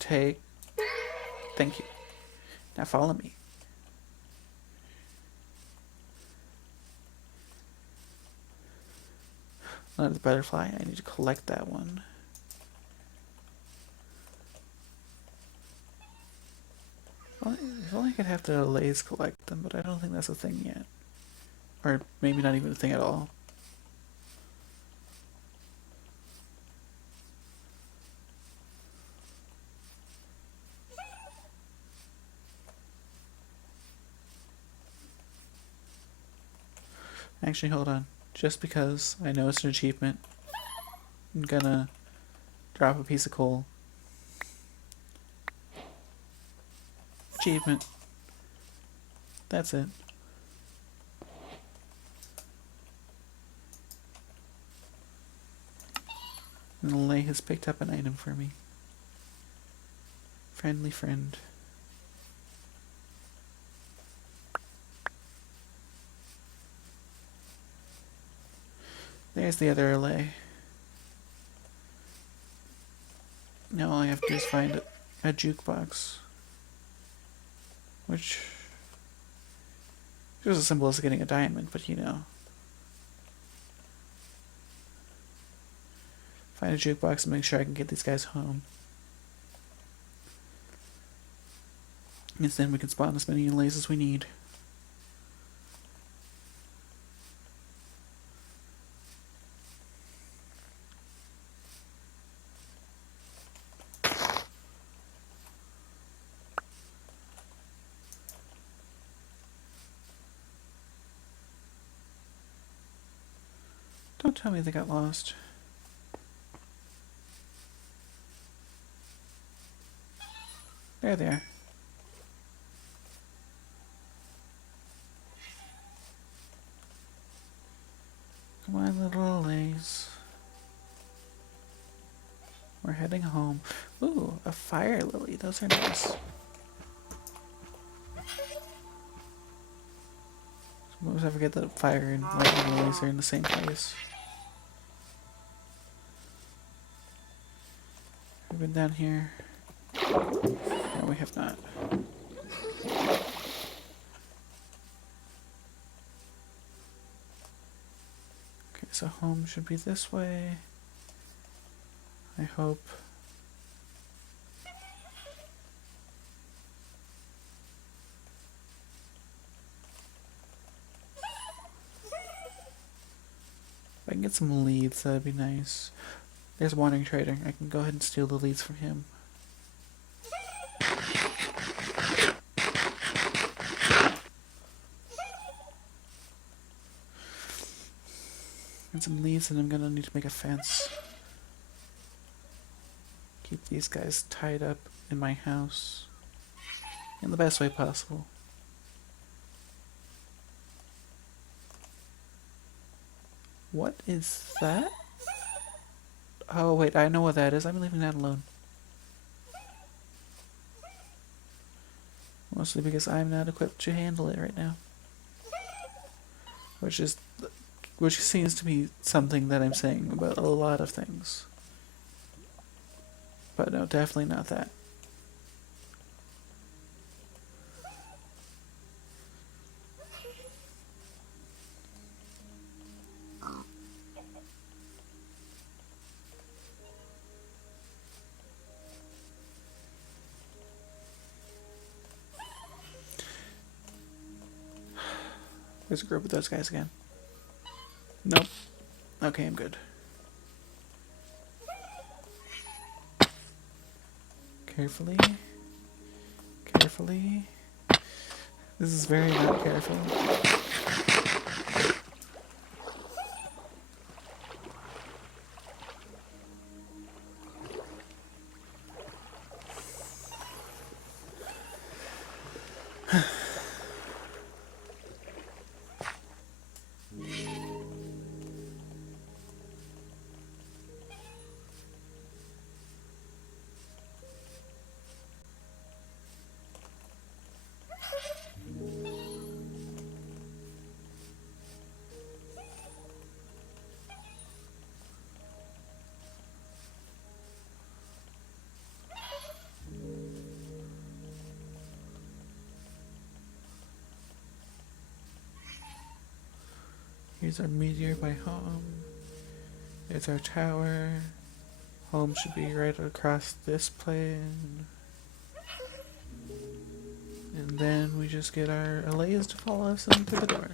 Thank you. Now follow me. Another butterfly. I need to collect that one. If only I could have the LAs collect them, but I don't think that's a thing yet. Or maybe not even a thing at all. Actually, hold on. Just because I know it's an achievement, I'm gonna drop a piece of coal. Achievement. That's it. And the lay has picked up an item for me. Friendly friend. There's the other lay. Now all I have to do is find a jukebox. Which is as simple as getting a diamond, but you know. Find a jukebox and make sure I can get these guys home. And then we can spawn as many lays as we need. Don't tell me they got lost. There they are. Come on, little lays. We're heading home. Ooh, a fire lily. Those are nice. Sometimes I forget that fire and lightning lilies are in the same place. We've been down here. No, we have not. Okay, so home should be this way. I hope. If I can get some leads, that'd be nice. There's Wandering Trader. I can go ahead and steal the leads from him. And some leads, and I'm gonna need to make a fence. Keep these guys tied up in my house in the best way possible. What is that? Oh wait, I know what that is. I'm leaving that alone. Mostly because I'm not equipped to handle it right now. Which seems to be something that I'm saying about a lot of things. But no, definitely not that. There's a group of those guys again. Nope. Okay, I'm good. Carefully. Carefully. This is very not careful. Here's our meteor by home. It's our tower. Home should be right across this plane. And then we just get our allays to follow us into the door.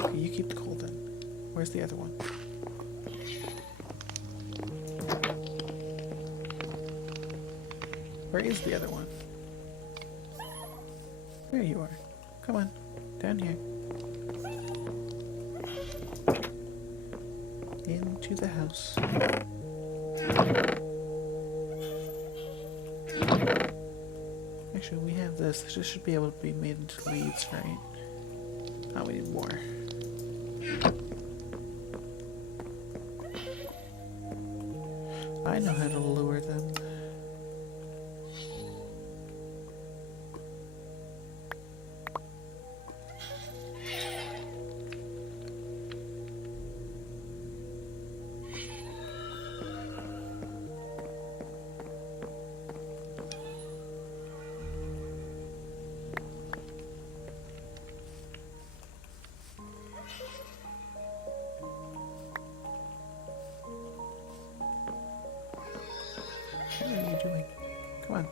Okay, you keep the coal then. Where's the other one? Where is the other one? There you are. Come on, down here. Into the house. Actually, we have this. This should be able to be made into leads, right? Oh, we need more. I know how to lure them. What are you doing? Come on.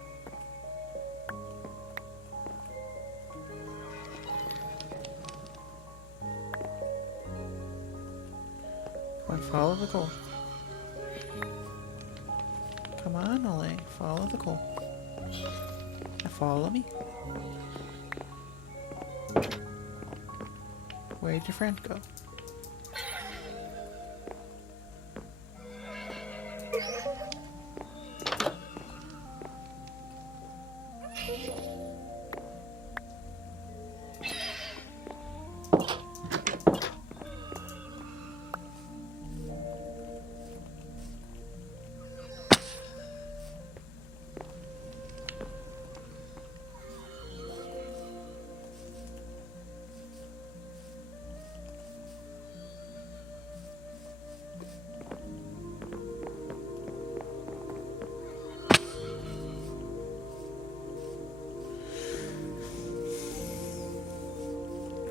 Come on, follow the coal. Come on, Olay, follow the coal. Now follow me. Where'd your friend go?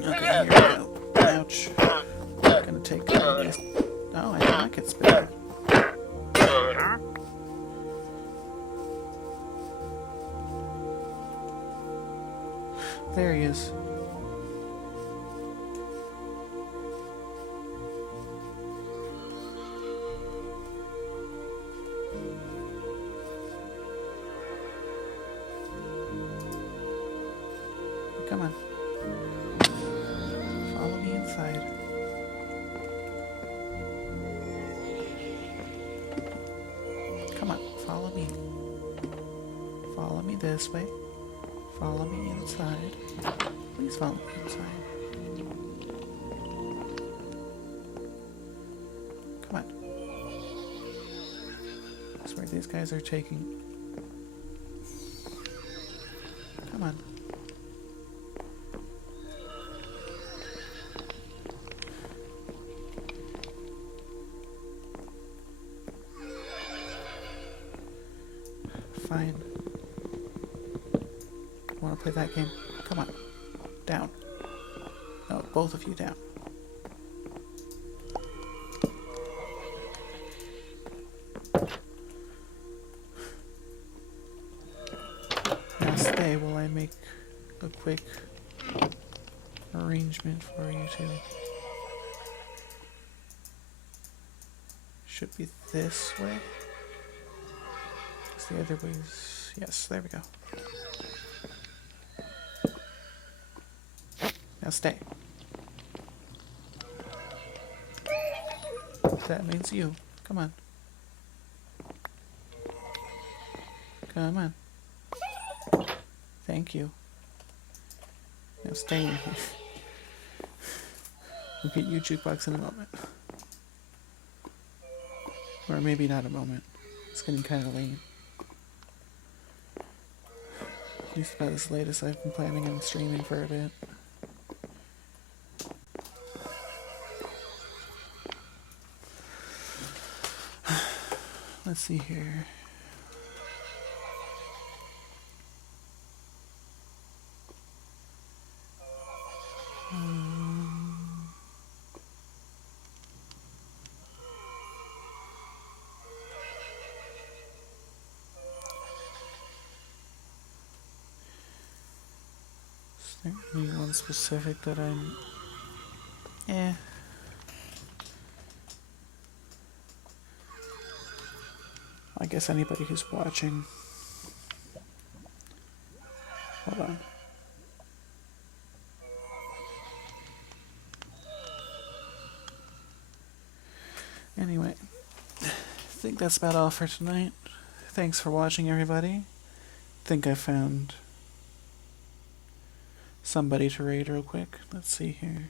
Okay, here we go. Ouch. I'm gonna take this. Oh, I did not get spit. There he is. Come on. Follow me inside. Come on, follow me. Follow me this way. Follow me inside. Please follow me inside. Come on. That's where these guys are taking. Come on. Fine. Want to play that game? Come on. Down. No, both of you down. Now stay while I make a quick arrangement for you two. Should be this way. The other ways. Yes, there we go. Now stay. That means you. Come on. Come on. Thank you. Now stay in here. We'll get you, Jukebox, in a moment. Or maybe not a moment. It's getting kind of late. At least about as late as I've been planning on streaming for a bit. Let's see here. Is there anyone specific that I'm... I guess anybody who's watching. Hold on. Anyway, I think that's about all for tonight. Thanks for watching, everybody. Think I found somebody to raid real quick. Let's see here.